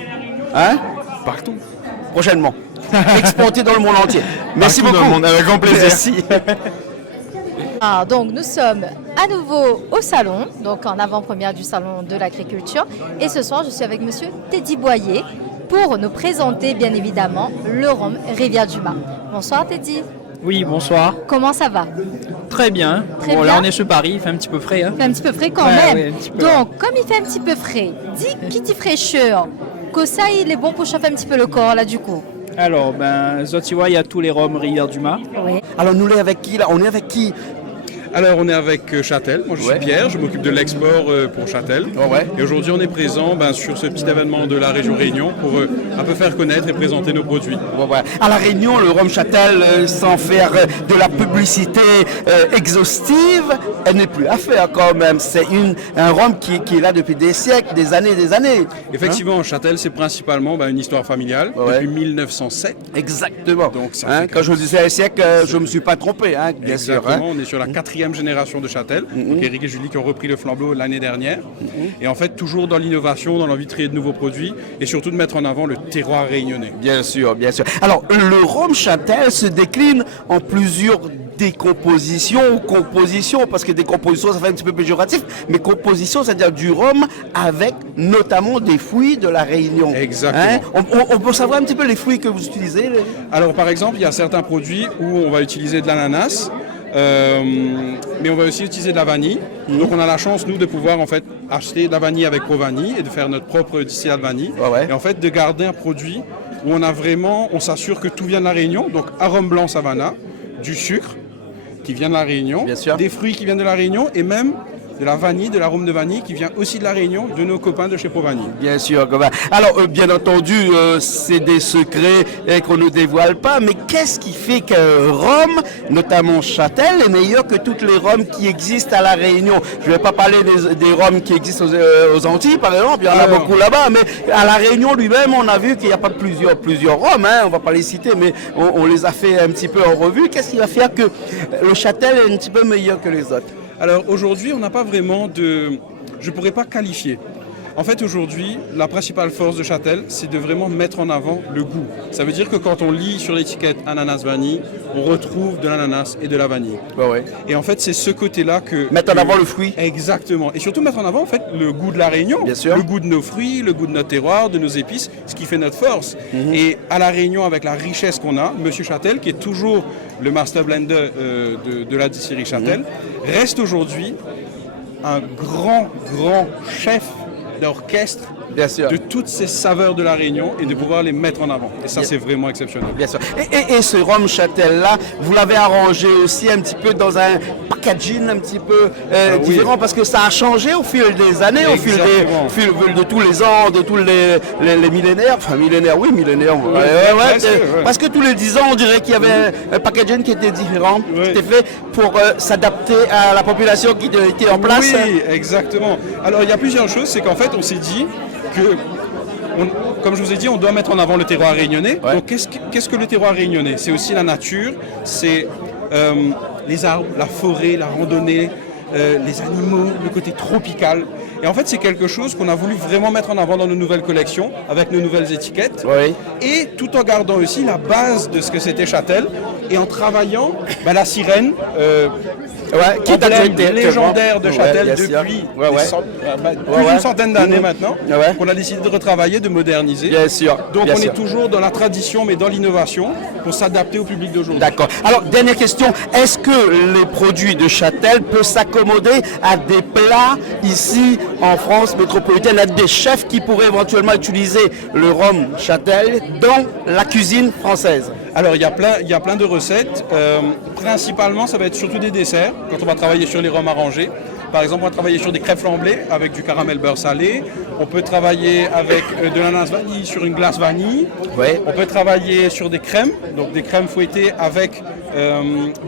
hein? Partout. Prochainement. Exporté dans le monde entier. Merci beaucoup. Dans le monde, avec grand plaisir. Merci. Donc nous sommes à nouveau au salon, donc en avant-première du salon de l'agriculture. Et ce soir, je suis avec monsieur Teddy Boyer pour nous présenter bien évidemment le rhum Rivière du Mât. Bonsoir Teddy. Oui, bonsoir. Comment ça va? Très bien. Très bien. Là on est chez Paris, il fait un petit peu frais. Hein. Il fait un petit peu frais quand même. Ouais, donc, comme il fait un petit peu frais, qui dit fraîcheur, que ça il est bon pour chauffer un petit peu le corps là du coup. Alors, Zotiwa, il y a tous les rhums Rivière du Mât. Oui. Alors nous on est avec qui là? On est avec qui? Alors on est avec Châtel, moi je suis Pierre, je m'occupe de l'export pour Châtel. Et aujourd'hui on est présent sur ce petit événement de la région Réunion pour un peu faire connaître et présenter nos produits. À la Réunion, le rhum Châtel, sans faire de la publicité exhaustive, elle n'est plus à faire quand même. C'est un rhum qui est là depuis des siècles, des années. Effectivement, Châtel c'est principalement une histoire familiale depuis 1907. Exactement. Donc, quand je vous disais un siècle, je ne me suis pas trompé, hein, bien sûr. Exactement, on est sur la 4e génération de Châtel, donc Eric et Julie qui ont repris le flambeau l'année dernière. Et en fait, toujours dans l'innovation, dans l'envie de créer de nouveaux produits et surtout de mettre en avant le terroir réunionnais. Bien sûr. Alors, le rhum Châtel se décline en plusieurs décompositions ou compositions, parce que décomposition ça fait un petit peu péjoratif, mais composition c'est-à-dire du rhum avec notamment des fruits de la Réunion. Exactement. On peut savoir un petit peu les fruits que vous utilisez? Alors par exemple, il y a certains produits où on va utiliser de l'ananas, mais on va aussi utiliser de la vanille. Donc on a la chance nous de pouvoir en fait acheter de la vanille avec ProVanille et de faire notre propre distillat de vanille. Et en fait de garder un produit où on s'assure que tout vient de la Réunion, donc arôme blanc Savannah, du sucre qui vient de la Réunion, des fruits qui viennent de la Réunion et même de la vanille, de l'arôme de vanille qui vient aussi de la Réunion, de nos copains de chez Provani. Bien sûr. Alors, bien entendu, c'est des secrets qu'on ne dévoile pas, mais qu'est-ce qui fait que Rome, notamment Châtel, est meilleur que toutes les rhums qui existent à la Réunion? Je ne vais pas parler des rhums qui existent aux Antilles, par exemple, il y en a beaucoup là-bas, mais à la Réunion lui-même, on a vu qu'il n'y a pas plusieurs rhums, on ne va pas les citer, mais on les a fait un petit peu en revue. Qu'est-ce qui va faire que le Châtel est un petit peu meilleur que les autres? Alors aujourd'hui, on n'a pas vraiment de... Je ne pourrais pas qualifier. En fait, aujourd'hui, la principale force de Châtel, c'est de vraiment mettre en avant le goût. Ça veut dire que quand on lit sur l'étiquette ananas vanille, on retrouve de l'ananas et de la vanille. Et en fait, c'est ce côté-là que... Mettre en avant le fruit. Exactement. Et surtout mettre en avant, en fait, le goût de la Réunion. Bien sûr. Le goût de nos fruits, le goût de notre terroir, de nos épices, ce qui fait notre force. Et à la Réunion, avec la richesse qu'on a, Monsieur Châtel, qui est toujours le master blender de la distillerie Châtel, reste aujourd'hui un grand chef d'orchestre de toutes ces saveurs de la Réunion et de pouvoir les mettre en avant. Et ça, c'est vraiment exceptionnel. Bien sûr. Et ce rhum Châtel-là, vous l'avez arrangé aussi un petit peu dans un packaging un petit peu différent parce que ça a changé au fil des années, au fil de tous les ans, de tous les millénaires. Enfin, millénaires. Parce que tous les 10 ans, on dirait qu'il y avait un packaging qui était différent, qui était fait pour s'adapter à la population qui était en place. Oui, exactement. Alors, il y a plusieurs choses. C'est qu'en fait, on s'est dit que, comme je vous ai dit, on doit mettre en avant le terroir réunionnais. Donc, qu'est-ce que le terroir réunionnais? C'est aussi la nature, c'est les arbres, la forêt, la randonnée, les animaux, le côté tropical. Et en fait, c'est quelque chose qu'on a voulu vraiment mettre en avant dans nos nouvelles collections, avec nos nouvelles étiquettes. Et tout en gardant aussi la base de ce que c'était Châtel, et en travaillant la sirène, qui est légendaire de Châtel depuis plus d'une centaine d'années maintenant, qu'on a décidé de retravailler, de moderniser. Bien sûr. Donc on est toujours dans la tradition, mais dans l'innovation, pour s'adapter au public d'aujourd'hui. D'accord. Alors, dernière question, est-ce que les produits de Châtel peuvent s'accommoder à des plats ici en France métropolitaine, à des chefs qui pourraient éventuellement utiliser le rhum Châtel dans la cuisine française? Alors, il y a plein de recettes. Principalement, ça va être surtout des desserts, quand on va travailler sur les rhums arrangés. Par exemple, on va travailler sur des crêpes flambées avec du caramel beurre salé. On peut travailler avec de l'ananas vanille sur une glace vanille. On peut travailler sur des crèmes, donc des crèmes fouettées avec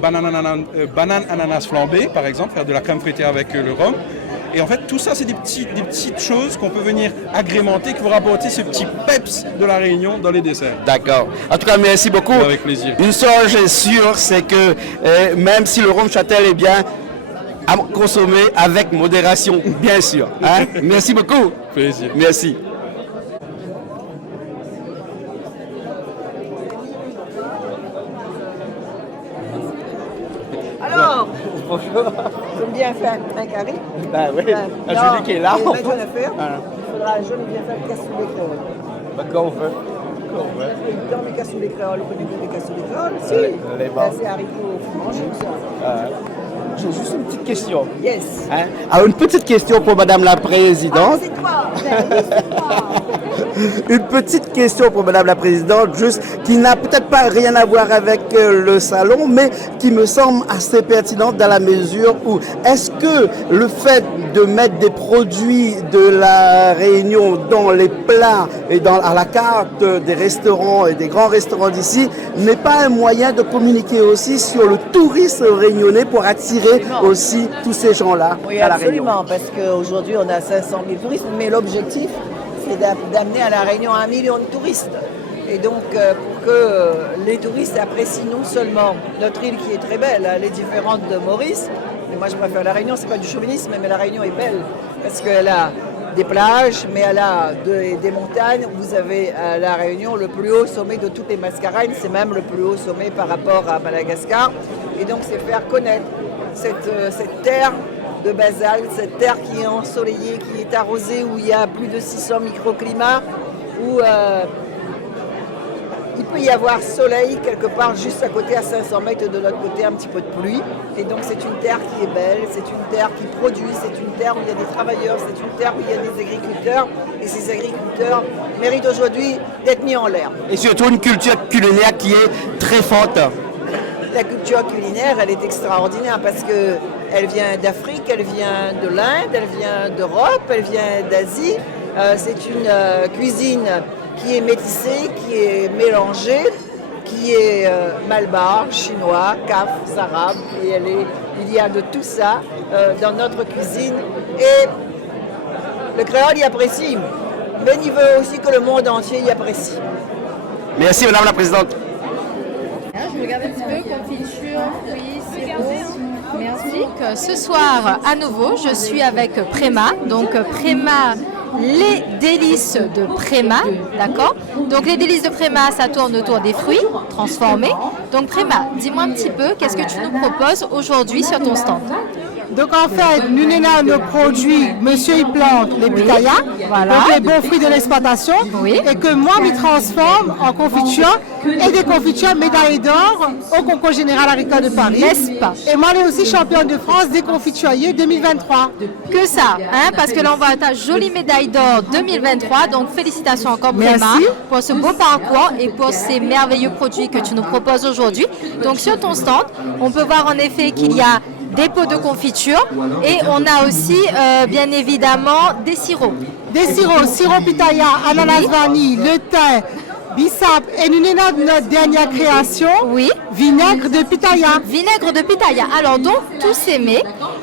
banane ananas flambée, par exemple, faire de la crème fouettée avec le rhum. Et en fait, tout ça, c'est des petites choses qu'on peut venir agrémenter, qui vont rapporter ce petit peps de la Réunion dans les desserts. D'accord. En tout cas, merci beaucoup. Avec plaisir. Une chose est sûre, c'est que même si le rhum Châtel est bien, à consommer avec modération, bien sûr. Merci beaucoup. Plaisir. Merci. Alors, j'aime bien faire un carré. Ben oui, la Julie qui est là. Il faudra jaune bien faire cassoulet créole. Comment on fait? Dans les cassoulet créole, vous connaissez les cassoulet créole? Si. C'est haricots fromage, tout ça. J'ai juste une petite question. Yes. Alors, une petite question pour Madame la Présidente. C'est toi. Une petite question pour Madame la Présidente, juste qui n'a peut-être pas rien à voir avec le salon, mais qui me semble assez pertinente dans la mesure où est-ce que le fait de mettre des produits de la Réunion dans les plats et à la carte des restaurants et des grands restaurants d'ici n'est pas un moyen de communiquer aussi sur le tourisme réunionnais pour attirer aussi tous ces gens-là à la Réunion? Absolument, parce qu'aujourd'hui on a 500 000 touristes, mais l'objectif c'est d'amener à la Réunion 1 million de touristes. Et donc pour que les touristes apprécient non seulement notre île qui est très belle, elle est différente de Maurice, mais moi je préfère la Réunion, c'est pas du chauvinisme, mais la Réunion est belle, parce qu'elle a des plages, mais elle a des montagnes. Vous avez à la Réunion le plus haut sommet de toutes les Mascareignes, c'est même le plus haut sommet par rapport à Madagascar. Et donc c'est faire connaître cette terre de basalte, cette terre qui est ensoleillée, qui est arrosée, où il y a plus de 600 microclimats, où il peut y avoir soleil quelque part juste à côté, à 500 mètres de l'autre côté, un petit peu de pluie. Et donc c'est une terre qui est belle, c'est une terre qui produit, c'est une terre où il y a des travailleurs, c'est une terre où il y a des agriculteurs. Et ces agriculteurs méritent aujourd'hui d'être mis en l'air. Et surtout une culture culinaire qui est très forte. La culture culinaire, elle est extraordinaire parce que Elle vient d'Afrique, elle vient de l'Inde, elle vient d'Europe, elle vient d'Asie. C'est une cuisine qui est métissée, qui est mélangée, qui est malbar, chinois, kaf, arabe. Et il y a de tout ça dans notre cuisine. Et le créole y apprécie, mais il veut aussi que le monde entier y apprécie. Merci Madame la Présidente. Je regarde un petit peu, confiture, fruits, sirop. Merci. Ce soir, à nouveau, je suis avec Préma. Donc Préma, les délices de Préma, d'accord? Donc les délices de Préma, ça tourne autour des fruits transformés. Donc Préma, dis-moi un petit peu, qu'est-ce que tu nous proposes aujourd'hui sur ton stand? Donc en fait, nous avons nos produits, monsieur il plante les pitaya, voilà. Donc les bons fruits de l'exploitation, et que moi je transforme en confiture et des confitures médaillées d'or au concours général agricole de Paris. N'est-ce pas? Et moi je suis aussi championne de France des confituriers 2023. Que ça, hein, parce que là on voit ta jolie médaille d'or 2023, donc félicitations encore Préma pour ce beau parcours et pour ces merveilleux produits que tu nous proposes aujourd'hui. Donc sur ton stand, on peut voir en effet qu'il y a des pots de confiture et on a aussi bien évidemment des sirops. Des sirops, sirop pitaya, ananas vanille, le thym, bissap et nous avons notre dernière création, vinaigre de pitaya. Vinaigre de pitaya. Alors donc tous ces mets,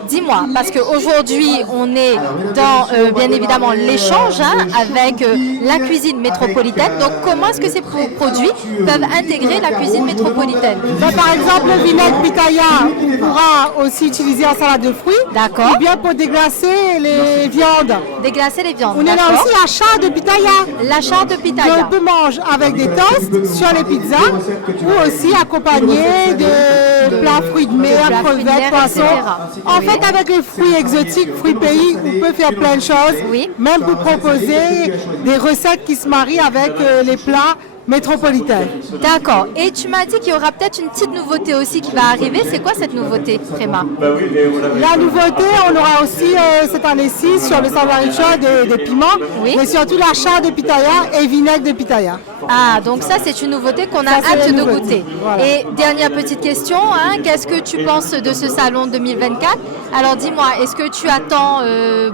dis-moi, parce qu'aujourd'hui on est dans bien évidemment l'échange avec la cuisine métropolitaine. Donc comment est-ce que ces produits peuvent intégrer la cuisine métropolitaine? Donc, par exemple, le vinaigre pitaya, on pourra aussi utiliser en salade de fruits. D'accord. Ou bien pour déglacer les viandes. Déglacer les viandes. On a là aussi la charde de pitaya. La charde de pitaya. On peut manger avec des toasts sur les pizzas ou aussi accompagné de plats fruits de mer, crevettes, poissons. En fait, avec les fruits exotiques, fruits pays, on peut faire plein de choses. Même pour proposer des recettes qui se marient avec les plats métropolitains. D'accord. Et tu m'as dit qu'il y aura peut-être une petite nouveauté aussi qui va arriver. C'est quoi cette nouveauté, Préma? La nouveauté, on aura aussi cette année-ci sur le sandwich des piments, mais surtout la charde de pitaya et vinaigre de pitaya. Ah, donc ça c'est une nouveauté qu'on a hâte de goûter. Voilà. Et dernière petite question, hein, qu'est-ce que tu penses de ce salon 2024? Alors dis-moi, est-ce que tu attends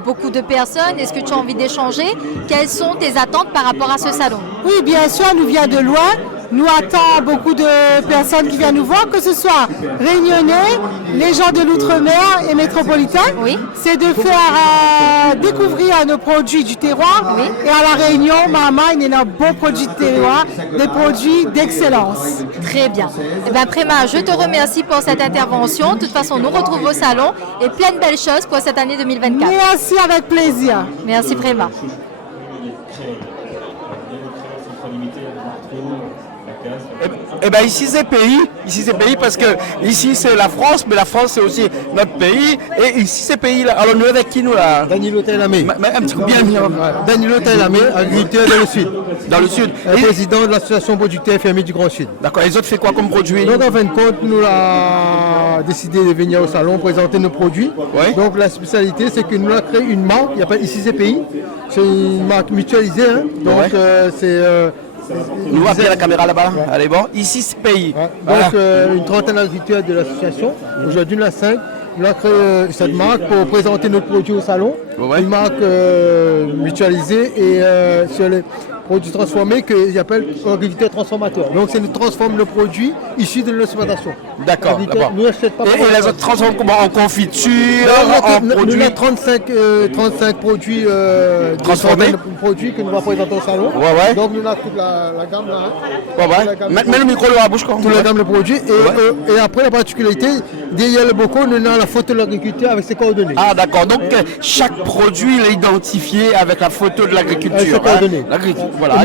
beaucoup de personnes? Est-ce que tu as envie d'échanger? Quelles sont tes attentes par rapport à ce salon? Oui, bien sûr, nous vient de loin. Nous attendons beaucoup de personnes qui viennent nous voir, que ce soit réunionnais, les gens de l'outre-mer et métropolitains. C'est de faire découvrir nos produits du terroir. Et à La Réunion, Maman, il y a un bon produit de terroir, des produits d'excellence. Très bien. Eh bien, Préma, je te remercie pour cette intervention. De toute façon, on nous retrouve au salon et plein de belles choses pour cette année 2024. Merci, avec plaisir. Merci, Préma. Eh bien ici c'est pays parce que ici c'est la France, mais la France c'est aussi notre pays. Et ici c'est pays là. Alors nous avec qui nous là? Danilo Tailamé. Un petit coup bien. Danilo Tailamé, agriculteur dans le sud. Dans le sud. Président de l'association producteur fermier du Grand Sud. D'accord. Les autres fait quoi comme produit? Donc en fin de compte, nous avons décidé de venir au salon présenter nos produits. Donc la spécialité c'est que nous avons créé une marque qui s'appelle Ici c'est pays. C'est une marque mutualisée. Hein. Donc c'est nous voyons bien la caméra là-bas. Allez, bon, ici c'est pays. Donc une trentaine d'agriculteurs de l'association. Aujourd'hui, nous avons 5. Nous avons créé cette marque pour présenter notre produit au salon. Une marque mutualisée et sur les produits transformés qu'ils appellent agriculteurs transformateurs. Donc c'est nous transforme le produit issu de l'exploitation. D'accord. Nous n'achètons pas. Et les autres transforment comment? En confiture, en produits. Nous avons 35 produits transformés, produits que nous allons présenter au salon. Donc nous avons toute la gamme là. Mets le micro dans la bouche quand toute la gamme de produits. Et après la particularité, derrière le bocal, nous avons la photo de l'agriculteur avec ses coordonnées. Ah d'accord. Donc chaque produit est identifié avec la photo de l'agriculture. Avec ses coordonnées. Voilà,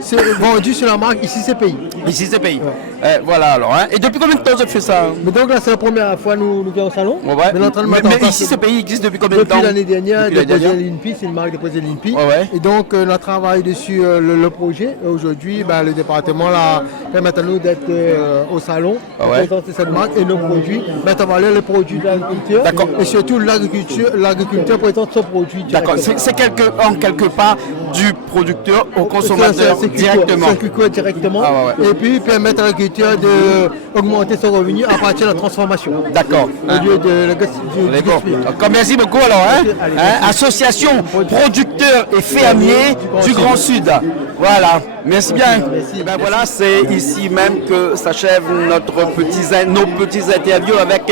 c'est vendu sur la marque Ici c'est pays. Ici c'est pays. Voilà alors. Hein. Et depuis combien de temps vous faites ça? Donc là c'est la première fois nous venons au salon. Mais Ici c'est pays existe depuis combien de temps? Depuis l'année dernière, déposé l'INPI, c'est une marque déposée l'INPI. Et donc on a travaillé dessus le projet. Aujourd'hui, le département permet à nous d'être au salon, présenter cette marque et nos produits, mettre en valeur les produits de l'agriculture. Et surtout l'agriculteur présente son produit. D'accord. C'est quelque part du producteur au consommateur directement. Directement. Et puis permettre à l'agriculteur d'augmenter son revenu à partir de la transformation. D'accord. Au lieu de la merci beaucoup alors. Association producteurs et fermiers du Grand Sud. Voilà. Merci bien. Ben voilà, c'est ici même que s'achève nos petits interviews avec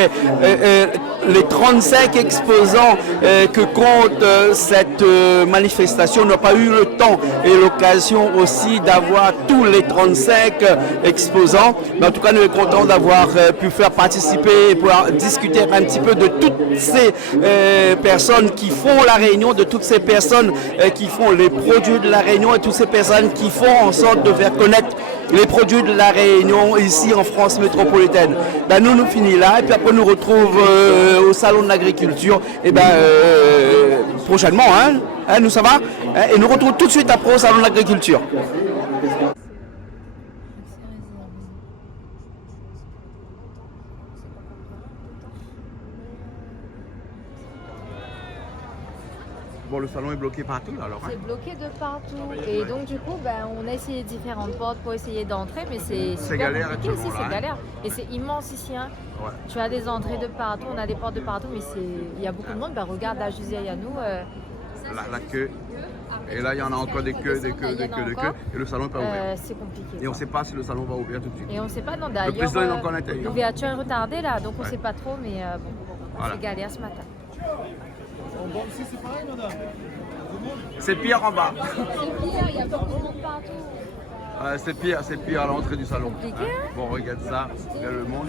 les 35 exposants que compte cette manifestation. On n'a pas eu le temps et l'occasion aussi d'avoir tous les 35 exposants. Mais en tout cas, nous sommes contents d'avoir pu faire participer et pouvoir discuter un petit peu de toutes ces personnes qui font la Réunion, de toutes ces personnes qui font les produits de la Réunion et toutes ces personnes qui font en sorte de faire connaître les produits de la Réunion ici en France métropolitaine. Ben, nous finissons là et puis après nous retrouve au Salon de l'Agriculture prochainement. Nous ça va et nous retrouvons tout de suite après au Salon de l'Agriculture. Bon, le salon est bloqué partout alors. C'est bloqué de partout. Et donc du coup, on a essayé différentes portes pour essayer d'entrer, mais c'est galère compliqué ici, c'est galère. Et c'est immense ici. Ouais. Tu as des entrées de partout, on a des portes de partout, mais il y a beaucoup de monde. Regarde là, juste derrière nous. La queue. Et là, il y en a encore des queues. Et le salon n'est pas ouvert. C'est compliqué. Et on ne sait pas si le salon va ouvrir tout de suite. Et on ne sait pas, non, d'ailleurs. Le président est encore à l'intérieur. L'ouverture est retardée là, donc on ne sait pas trop, mais voilà. C'est galère ce matin. Ici, c'est pareil, madame. C'est pire en bas. C'est pire, il y a beaucoup de monde partout. C'est pire à l'entrée du salon. Bon, regarde ça, regarde le monde.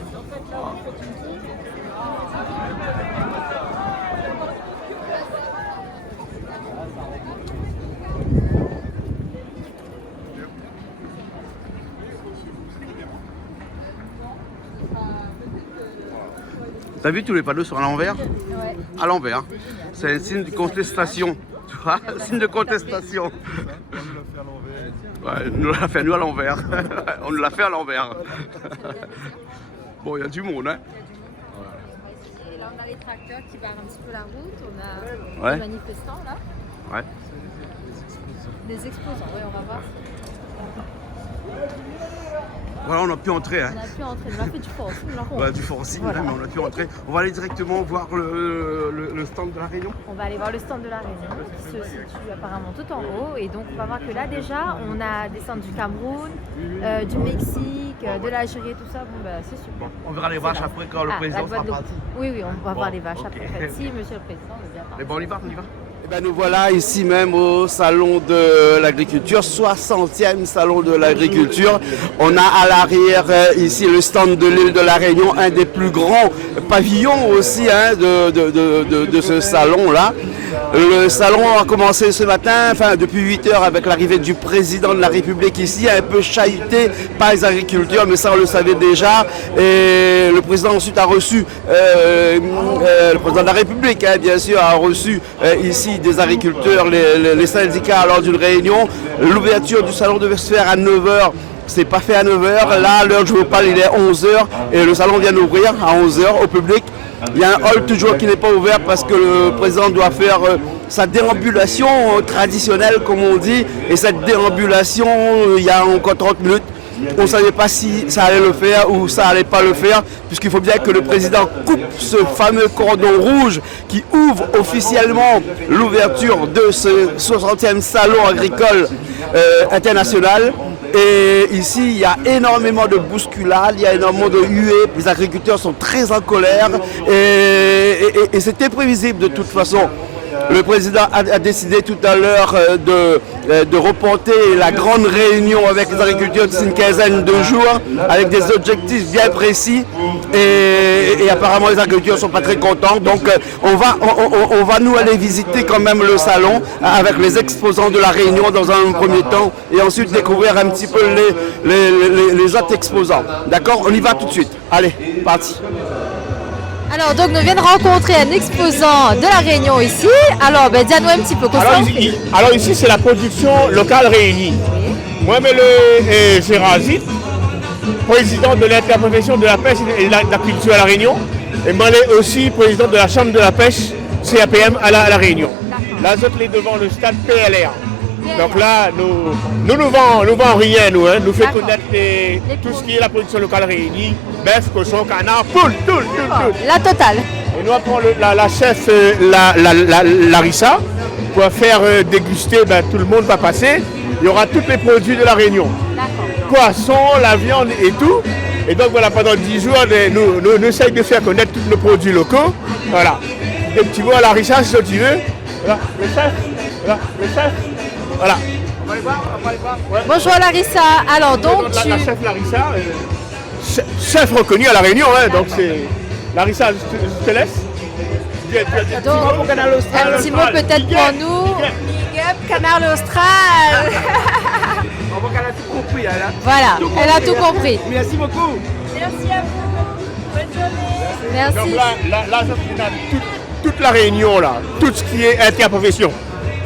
T'as vu tous les panneaux sont à l'envers? Ouais. À l'envers. C'est un signe de contestation. Tu vois, signe de contestation. Ouais, nous l'a fait nous à l'envers. On nous l'a fait à l'envers. Bon, il y a du monde, hein. Et là, on a les tracteurs qui barrent un petit peu la route. On a des manifestants là. Ouais. Des exposants, oui, on va voir. Voilà, on a pu entrer. On a pu entrer, on a fait du forcing. Du forcing, voilà. Mais on a pu entrer. On va aller directement voir le stand de la Réunion. On va aller voir le stand de la Réunion qui se situe apparemment tout en haut. Et donc on va voir que là déjà, on a des stands du Cameroun, du Mexique, de l'Algérie, tout ça. Bon, c'est super. Bon, on verra les vaches après quand le président sera parti. Oui, on va voir les vaches après. Si, monsieur le président, on est bien parti. Mais bon, on y va. Nous voilà ici même au Salon de l'Agriculture, 60e Salon de l'Agriculture. On a à l'arrière ici le stand de l'île de la Réunion, un des plus grands pavillons aussi de ce salon-là. Le salon a commencé ce matin, depuis 8 heures avec l'arrivée du président de la République ici, un peu chahuté par les agriculteurs, mais ça on le savait déjà. Et le président ensuite a reçu, le président de la République bien sûr, a reçu ici des agriculteurs, les syndicats lors d'une réunion. L'ouverture du salon devait se faire à 9h. C'est pas fait à 9h. Là, à l'heure où je vous parle, il est 11h et le salon vient d'ouvrir à 11h au public. Il y a un hall toujours qui n'est pas ouvert parce que le président doit faire sa déambulation traditionnelle, comme on dit. Et cette déambulation, il y a encore 30 minutes. On ne savait pas si ça allait le faire ou ça allait pas le faire, puisqu'il faut bien que le président coupe ce fameux cordon rouge qui ouvre officiellement l'ouverture de ce 60e salon agricole international. Et ici, il y a énormément de bousculades, il y a énormément de huées, les agriculteurs sont très en colère et c'était prévisible de toute façon. Le président a décidé tout à l'heure de reporter la grande réunion avec les agriculteurs d'ici une quinzaine de jours avec des objectifs bien précis et apparemment les agriculteurs ne sont pas très contents. Donc on va nous aller visiter quand même le salon avec les exposants de la Réunion dans un premier temps et ensuite découvrir un petit peu les autres exposants. D'accord? On y va tout de suite. Allez, parti. Alors, donc, nous venons de rencontrer un exposant de la Réunion ici. Alors, dis-nous un petit peu quoi ça. Alors, ici, c'est la production locale réunie. Oui. Moi-même, Gérard Zit, président de l'interprofession de la pêche et de la culture à la Réunion, et moi aussi président de la chambre de la pêche CAPM à la Réunion. Là, je suis devant le stade PLR. Donc là, nous vendons rien, nous. Hein. Nous faisons connaître tout ce qui est la production locale réunie, bœuf, cochon, canard, poule, tout. La totale. Et nous appelons la chef Larissa pour faire déguster, tout le monde va passer. Il y aura tous les produits de la Réunion. Poisson, la viande et tout. Et donc voilà, pendant 10 jours, nous essayons de faire connaître tous nos produits locaux. Voilà. Des petits mots à Larissa si tu veux. Voilà, le chef. Voilà. On va les voir. Ouais. Bonjour Larissa. Alors donc la chef Larissa, chef reconnu à la Réunion, hein, donc c'est Larissa, je te laisse. Donc, un petit mot peut-être pour nous. Big up, Canal Austral. On voit qu'elle a tout compris. Voilà, elle a tout compris. Merci beaucoup. Merci à vous. Bonne journée. Merci. Donc là on a toute la Réunion, là, tout ce qui est interprofession.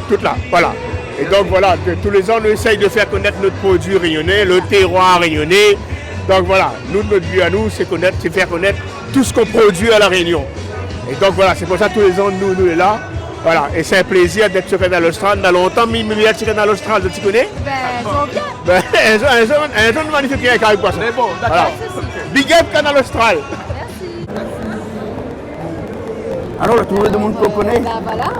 Toute là, voilà. Et donc voilà, tous les ans, on essaye de faire connaître notre produit réunionnais, le terroir réunionnais. Donc voilà, notre but à nous, c'est faire connaître tout ce qu'on produit à la Réunion. Et donc voilà, c'est pour ça que tous les ans, nous sommes là. Voilà, et c'est un plaisir d'être sur Canal Austral. Dans longtemps, mais il y a Canal Austral, tu connais? Un jour magnifique avec un poisson. Mais bon, d'accord. Voilà. Big up Canal Austral. Alors, tout le monde qu'on connaît. Voilà,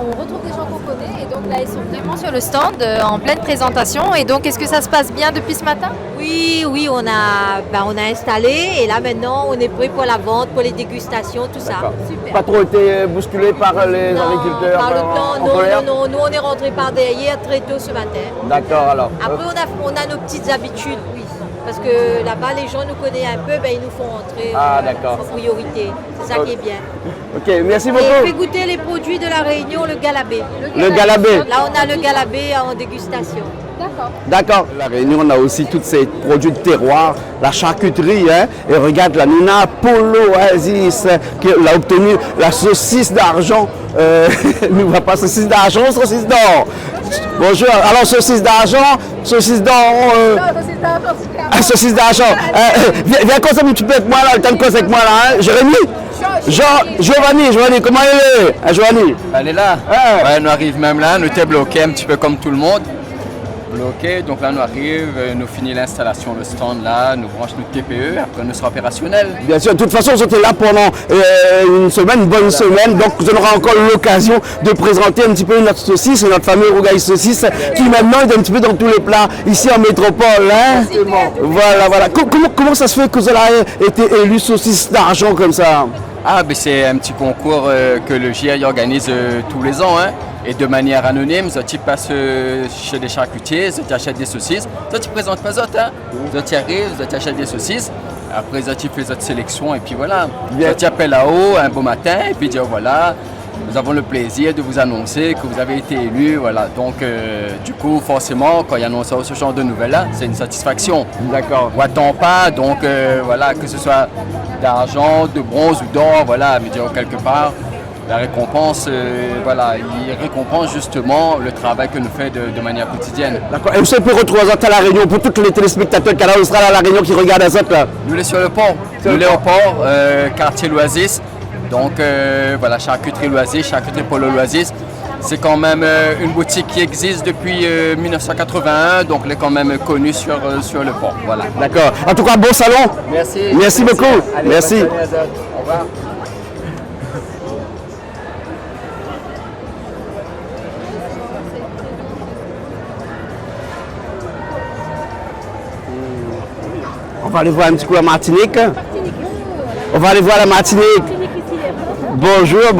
on retrouve des gens qu'on connaît et donc là ils sont vraiment sur le stand en pleine présentation. Et donc est-ce que ça se passe bien depuis ce matin? Oui, on a installé et là maintenant on est prêt pour la vente, pour les dégustations, tout ça. Super. Pas trop été bousculé par les agriculteurs? Par le temps, non, nous on est rentré par derrière très tôt ce matin. D'accord, alors. Après on a nos petites habitudes, oui. Parce que là-bas, les gens nous connaissent un peu, ils nous font rentrer en priorité. C'est ça qui est bien. Ok, merci beaucoup. Et on fait goûter les produits de la Réunion, le galabé. Le galabé. Là, on a le galabé en dégustation. D'accord. La Réunion, on a aussi tous ces produits de terroir, la charcuterie. Hein, et regarde là, Nina Polo Oasis, qui a obtenu la saucisse d'argent. Nous va pas saucisse d'argent, saucisse d'or. Bonjour. Alors, saucisse d'argent, saucisse d'or. Saucisse d'argent. Viens causer un petit peu avec moi là, le temps de causer avec moi là. Hein. Jérémy. Giovanni, comment elle est? Giovanni. Elle est là. Ouais, nous arrive même là, nous étions bloqués un petit peu comme tout le monde. Bloqués, donc là nous arrive, nous finissons l'installation, le stand là, nous branchons notre TPE, après nous serons opérationnels. Bien sûr, de toute façon, j'étais là pendant une bonne semaine, donc vous aurez encore l'occasion de présenter un petit peu notre saucisse, notre fameux rougail saucisse, qui maintenant est un petit peu dans tous les plats ici en métropole. Hein. Voilà. Comment ça se fait que vous avez été élu saucisse d'argent comme ça? C'est un petit concours que le GIE organise tous les ans. Hein. Et de manière anonyme, tu passes chez des charcutiers, tu achètes des saucisses, tu ne présentes pas autres. Hein. Tu arrives, tu achètes des saucisses, après tu fais votre sélection et puis voilà. Tu appelles là-haut un beau matin et puis dis voilà, nous avons le plaisir de vous annoncer que vous avez été élu. Voilà. Donc du coup, forcément, quand il annonce ce genre de nouvelles-là, c'est une satisfaction. D'accord. On n'attend pas, donc voilà, que ce soit d'argent, de bronze ou d'or, voilà, mais dire quelque part. La récompense, il récompense justement le travail que nous faisons de manière quotidienne. D'accord. Et vous pouvez retrouver à la Réunion pour tous les téléspectateurs Canal Austral à la Réunion qui regardent à là. Nous sommes sur le port. Nous sommes au port, quartier L'Oasis. Donc charcuterie L'Oasis, charcuterie Polo L'Oasis. C'est quand même une boutique qui existe depuis 1981, donc elle est quand même connue sur le port. Voilà. D'accord. En tout cas, bon salon. Merci. Merci beaucoup. Allez, merci. Au revoir. On va aller voir un petit coup la Martinique. On va aller voir la Martinique. Bonjour.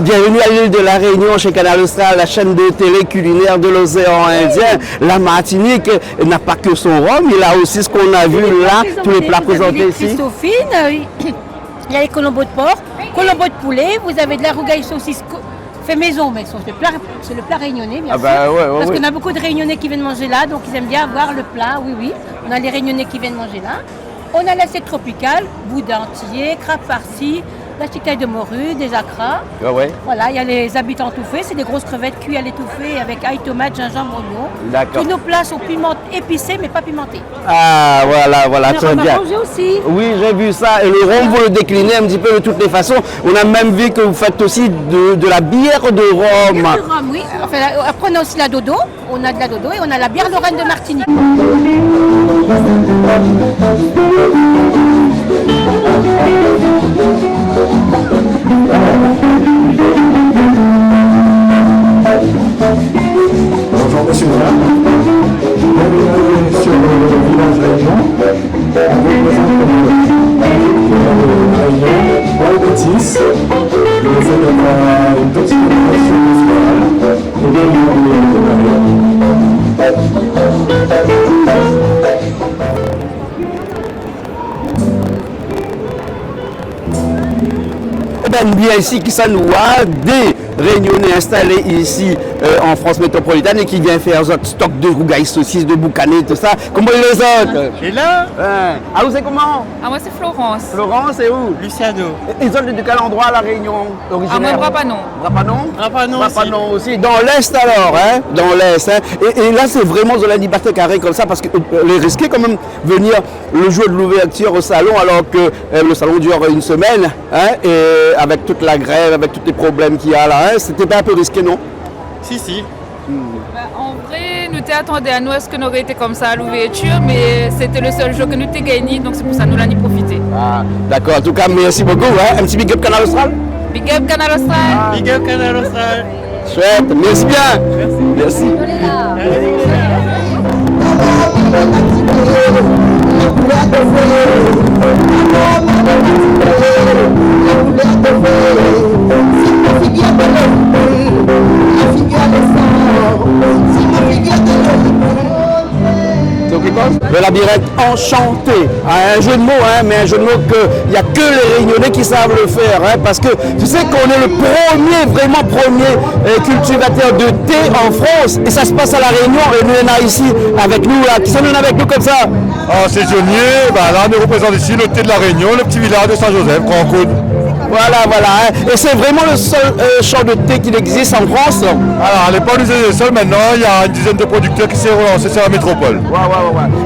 Bienvenue à l'île de la Réunion chez Canal Austral, la chaîne de télé culinaire de l'océan Indien. La Martinique n'a pas que son rhum, il a aussi ce qu'on a vu là, tous les plats présentés ici. Christophine, il y a les colombos de porc, colombos de poulet, vous avez de la rougaille saucisse fait maison, mais c'est le plat réunionnais, bien sûr. Parce qu'on a beaucoup de Réunionnais qui viennent manger là, donc ils aiment bien avoir le plat, oui. On a les Réunionnais qui viennent manger là. On a l'assiette tropicale, boudin entier, crabe farci, la chiquetaille de morue, des acras. Ah ouais. Voilà, il y a les habitants étouffés, c'est des grosses crevettes cuites à l'étouffée avec ail, tomate, gingembre, oignon. D'accord. Tous nos plats sont épicés mais pas pimentés. Ah voilà, Le très rhum à bien. manger aussi. Oui, j'ai vu ça. Et le rhum, vous le déclinez un petit peu de toutes les façons. On a même vu que vous faites aussi de la bière de rhum. Bière de rhum, oui. Enfin, après, on a aussi la dodo. On a de la dodo et on a la bière Lorraine de Martinique. Bonjour monsieur, madame. Bienvenue sur le village Réunion. On vous présente Réunion, Bois Bétis. Nous avons une petite présentation musicale et des lieux bien ici qui ça nous a des Réunionnais installés ici en France métropolitaine et qui vient faire un stock de rougailles, saucisses, de boucanets, tout ça. Comment les autres? Et là Ah, vous c'est comment? Ah, moi c'est Florence. Florence, c'est où? Luciano. Ils ont de quel endroit la Réunion originaire? Ah, moi Brapanon. Brapanon? Brapanon aussi. Dans l'Est alors, hein? Dans l'Est, hein? Et là c'est vraiment de la liberté carrée comme ça parce que les risquer quand même venir le jour de l'ouverture au salon alors que le salon dure une semaine, hein? Et avec toute la grève, avec tous les problèmes qu'il y a là, hein? C'était pas un peu risqué, non? Si. En vrai, nous t'attendions à nous est-ce que nous aurions été comme ça à l'ouverture, mais c'était le seul jour que nous t'ai gagné, donc c'est pour ça que nous l'avons profité. Ah, d'accord. En tout cas, merci beaucoup. Hein? Un petit big up Canal Austral? Big up Canal Austral. Big up Canal Austral. Chouette, merci bien. Merci. Le labyrinthe enchanté, un jeu de mots, hein, mais un jeu de mots qu'il n'y a que les Réunionnais qui savent le faire, hein, parce que tu sais qu'on est le vraiment premier cultivateur de thé en France, et ça se passe à La Réunion, et nous on a ici avec nous, là. Qui sont avec nous comme ça? C'est Jonnier, là on représente ici le thé de La Réunion, le petit village de Saint-Joseph, Grand-Coude. Voilà, hein. Et c'est vraiment le seul champ de thé qui existe en France. Alors à l'époque nous étions les seuls, maintenant il y a une dizaine de producteurs qui s'est relancé sur la métropole.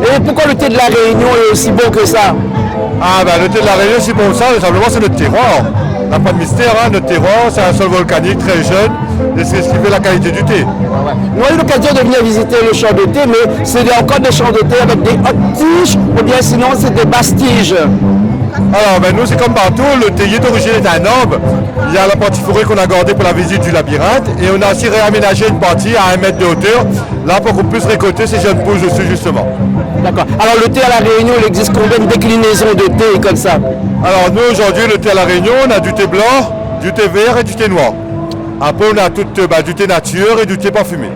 Et pourquoi le thé de La Réunion est aussi bon que ça? Le thé de La Réunion c'est bon ça, simplement c'est notre terroir. Il n'y a pas de mystère, hein. Notre terroir c'est un sol volcanique très jeune et c'est ce qui fait la qualité du thé. On a eu l'occasion de venir visiter le champ de thé, mais c'est encore des champs de thé avec des hautes tiges ou bien sinon c'est des basses tiges. Alors nous c'est comme partout, le théier d'origine est un arbre. Il y a la partie forêt qu'on a gardée pour la visite du labyrinthe et on a aussi réaménagé une partie à 1 mètre de hauteur, là pour qu'on puisse récolter ces jeunes pousses dessus justement. D'accord. Alors le thé à La Réunion, il existe combien de déclinaisons de thé comme ça? Alors nous aujourd'hui le thé à La Réunion, on a du thé blanc, du thé vert et du thé noir. Après on a du thé nature et du thé parfumé.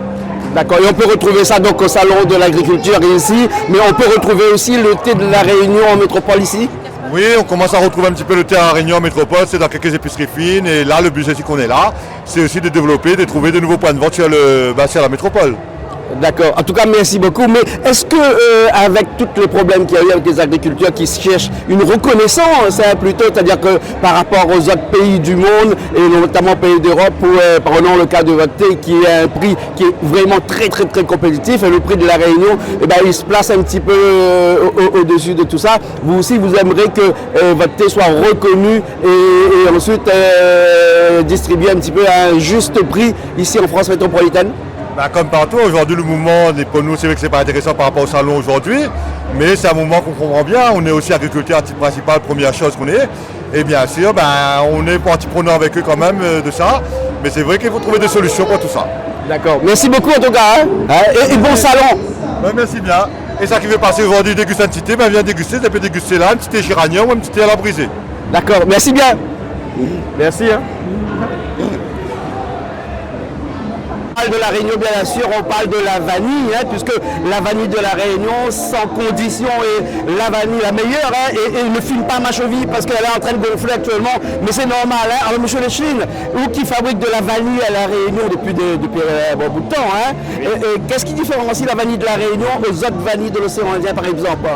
D'accord, et on peut retrouver ça donc au salon de l'agriculture ici, mais on peut retrouver aussi le thé de La Réunion en métropole ici? Oui, on commence à retrouver un petit peu le thé à La Réunion en métropole, c'est dans quelques épiceries fines, et là le but c'est qu'on est là, c'est aussi de développer, de trouver de nouveaux points de vente sur la métropole. D'accord. En tout cas, merci beaucoup. Mais est-ce que, avec tous les problèmes qu'il y a eu avec les agriculteurs qui cherchent une reconnaissance, hein, plutôt, c'est-à-dire que par rapport aux autres pays du monde, et notamment pays d'Europe, où, prenons le cas de votre thé, qui est un prix qui est vraiment très compétitif, et le prix de La Réunion, il se place un petit peu au-dessus de tout ça. Vous aussi, vous aimeriez que votre thé soit reconnu et ensuite distribué un petit peu à un juste prix ici en France métropolitaine? Comme partout, aujourd'hui le mouvement, pour nous c'est vrai que c'est pas intéressant par rapport au salon aujourd'hui, mais c'est un mouvement qu'on comprend bien, on est aussi agriculteur à titre principal, première chose qu'on est, et bien sûr on est partie prenant avec eux quand même de ça, mais c'est vrai qu'il faut trouver des solutions pour tout ça. D'accord, merci beaucoup en tout cas, et bon salon. Merci bien, et ça qui veut passer aujourd'hui déguster un petit thé, viens déguster, ça peut déguster là, un petit thé géranium ou un petit thé à la brisée. D'accord, merci bien. Merci. parle de la Réunion, bien sûr, on parle de la vanille, hein, puisque la vanille de la Réunion, sans condition, est la vanille la meilleure, hein, et ne filme pas ma cheville parce qu'elle est en train de gonfler actuellement, mais c'est normal. Hein. Alors, monsieur Lechine, vous qui fabrique de la vanille à la Réunion depuis un bon bout de temps, hein, qu'est-ce qui différencie la vanille de la Réunion aux autres vanilles de l'océan Indien, par exemple?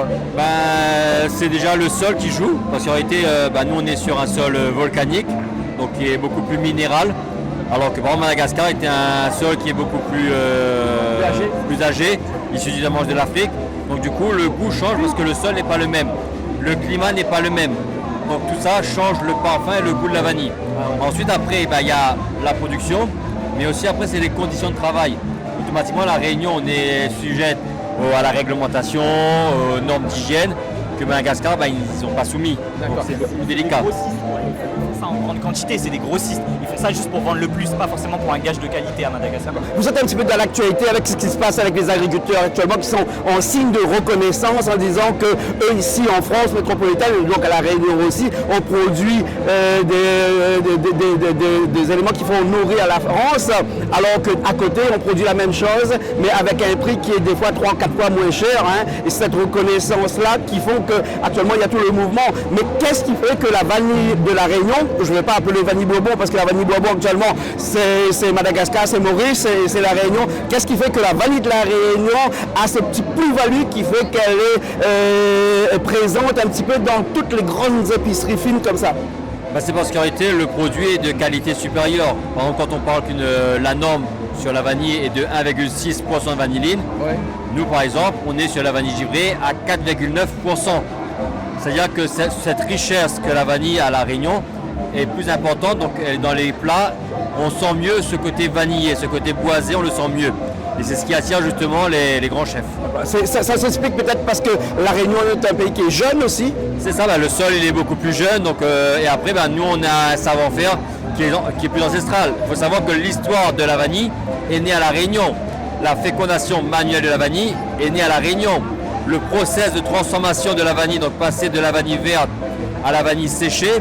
C'est déjà le sol qui joue, parce qu'en réalité, nous on est sur un sol volcanique, donc qui est beaucoup plus minéral, alors que par exemple Madagascar était un sol qui est beaucoup plus âgé, issu du manche de l'Afrique. Donc du coup le goût change parce que le sol n'est pas le même, le climat n'est pas le même. Donc tout ça change le parfum et le goût de la vanille. Ensuite après il y a la production, mais aussi après c'est les conditions de travail. Automatiquement la Réunion on est sujette à la réglementation, aux normes d'hygiène, que Madagascar ils n'y sont pas soumis. Donc c'est beaucoup plus délicat. Ça en grande quantité, c'est des grossistes. Ils font ça juste pour vendre le plus, pas forcément pour un gage de qualité à Madagascar. Vous êtes un petit peu dans l'actualité avec ce qui se passe avec les agriculteurs actuellement qui sont en signe de reconnaissance en disant que eux ici en France métropolitaine, donc à la Réunion aussi, on produit des éléments qui font nourrir la France, alors qu'à côté on produit la même chose mais avec un prix qui est des fois 3-4 fois moins cher. Hein, et cette reconnaissance-là qui font qu'actuellement il y a tout le mouvement. Mais qu'est-ce qui fait que la vanille de la Réunion, je ne vais pas appeler vanille Bourbon parce que la vanille Bourbon actuellement c'est Madagascar, c'est Maurice, c'est la Réunion. Qu'est-ce qui fait que la vanille de la Réunion a ce petit plus-value qui fait qu'elle est présente un petit peu dans toutes les grandes épiceries fines comme ça? C'est parce qu'en réalité le produit est de qualité supérieure. Par exemple quand on parle que la norme sur la vanille est de 1,6% de vanilline, nous par exemple on est sur la vanille givrée à 4,9%. C'est-à-dire que cette richesse que la vanille à la Réunion est plus importante, donc dans les plats, on sent mieux ce côté vanillé, ce côté boisé, on le sent mieux. Et c'est ce qui attire justement les grands chefs. Ça s'explique peut-être parce que la Réunion est un pays qui est jeune aussi. C'est ça, le sol il est beaucoup plus jeune, donc, et après nous on a un savoir-faire qui est plus ancestral. Il faut savoir que l'histoire de la vanille est née à la Réunion. La fécondation manuelle de la vanille est née à la Réunion. Le process de transformation de la vanille, donc passer de la vanille verte à la vanille séchée,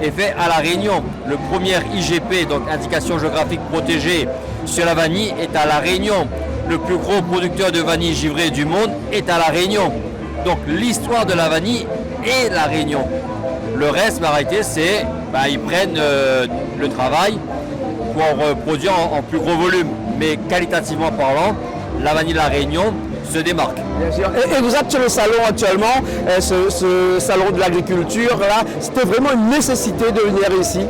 est fait à la Réunion. Le premier IGP, donc indication géographique protégée sur la vanille, est à la Réunion. Le plus gros producteur de vanille givrée du monde est à la Réunion. Donc l'histoire de la vanille est la Réunion. Le reste, en réalité, c'est ils prennent le travail pour produire en plus gros volume. Mais qualitativement parlant, la vanille de la Réunion se démarque. Bien sûr. Et vous êtes sur le salon actuellement, ce salon de l'agriculture, là, c'était vraiment une nécessité de venir ici?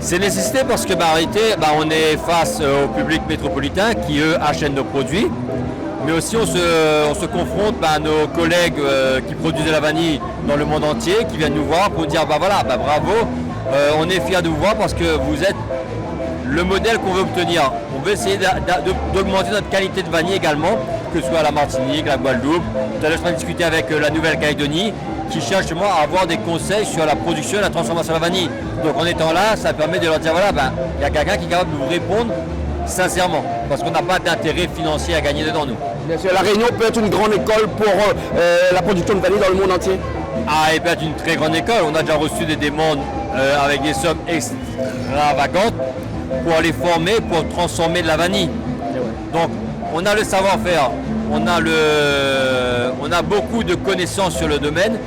C'est nécessité parce que en réalité, on est face au public métropolitain qui eux achètent nos produits, mais aussi on se confronte à nos collègues qui produisent de la vanille dans le monde entier, qui viennent nous voir pour dire bravo, on est fiers de vous voir parce que vous êtes le modèle qu'on veut obtenir. On veut essayer d'augmenter notre qualité de vanille également, que ce soit la Martinique, la Guadeloupe. Tout à l'heure, je vais discuter avec la Nouvelle-Calédonie qui cherche justement à avoir des conseils sur la production et la transformation de la vanille. Donc en étant là, ça permet de leur dire il y a quelqu'un qui est capable de vous répondre sincèrement, parce qu'on n'a pas d'intérêt financier à gagner dedans nous. Bien sûr, la Réunion peut être une grande école pour la production de vanille dans le monde entier. Elle peut être une très grande école. On a déjà reçu des demandes avec des sommes extravagantes pour les former, pour transformer de la vanille. Donc on a le savoir-faire, on a beaucoup de connaissances sur le domaine.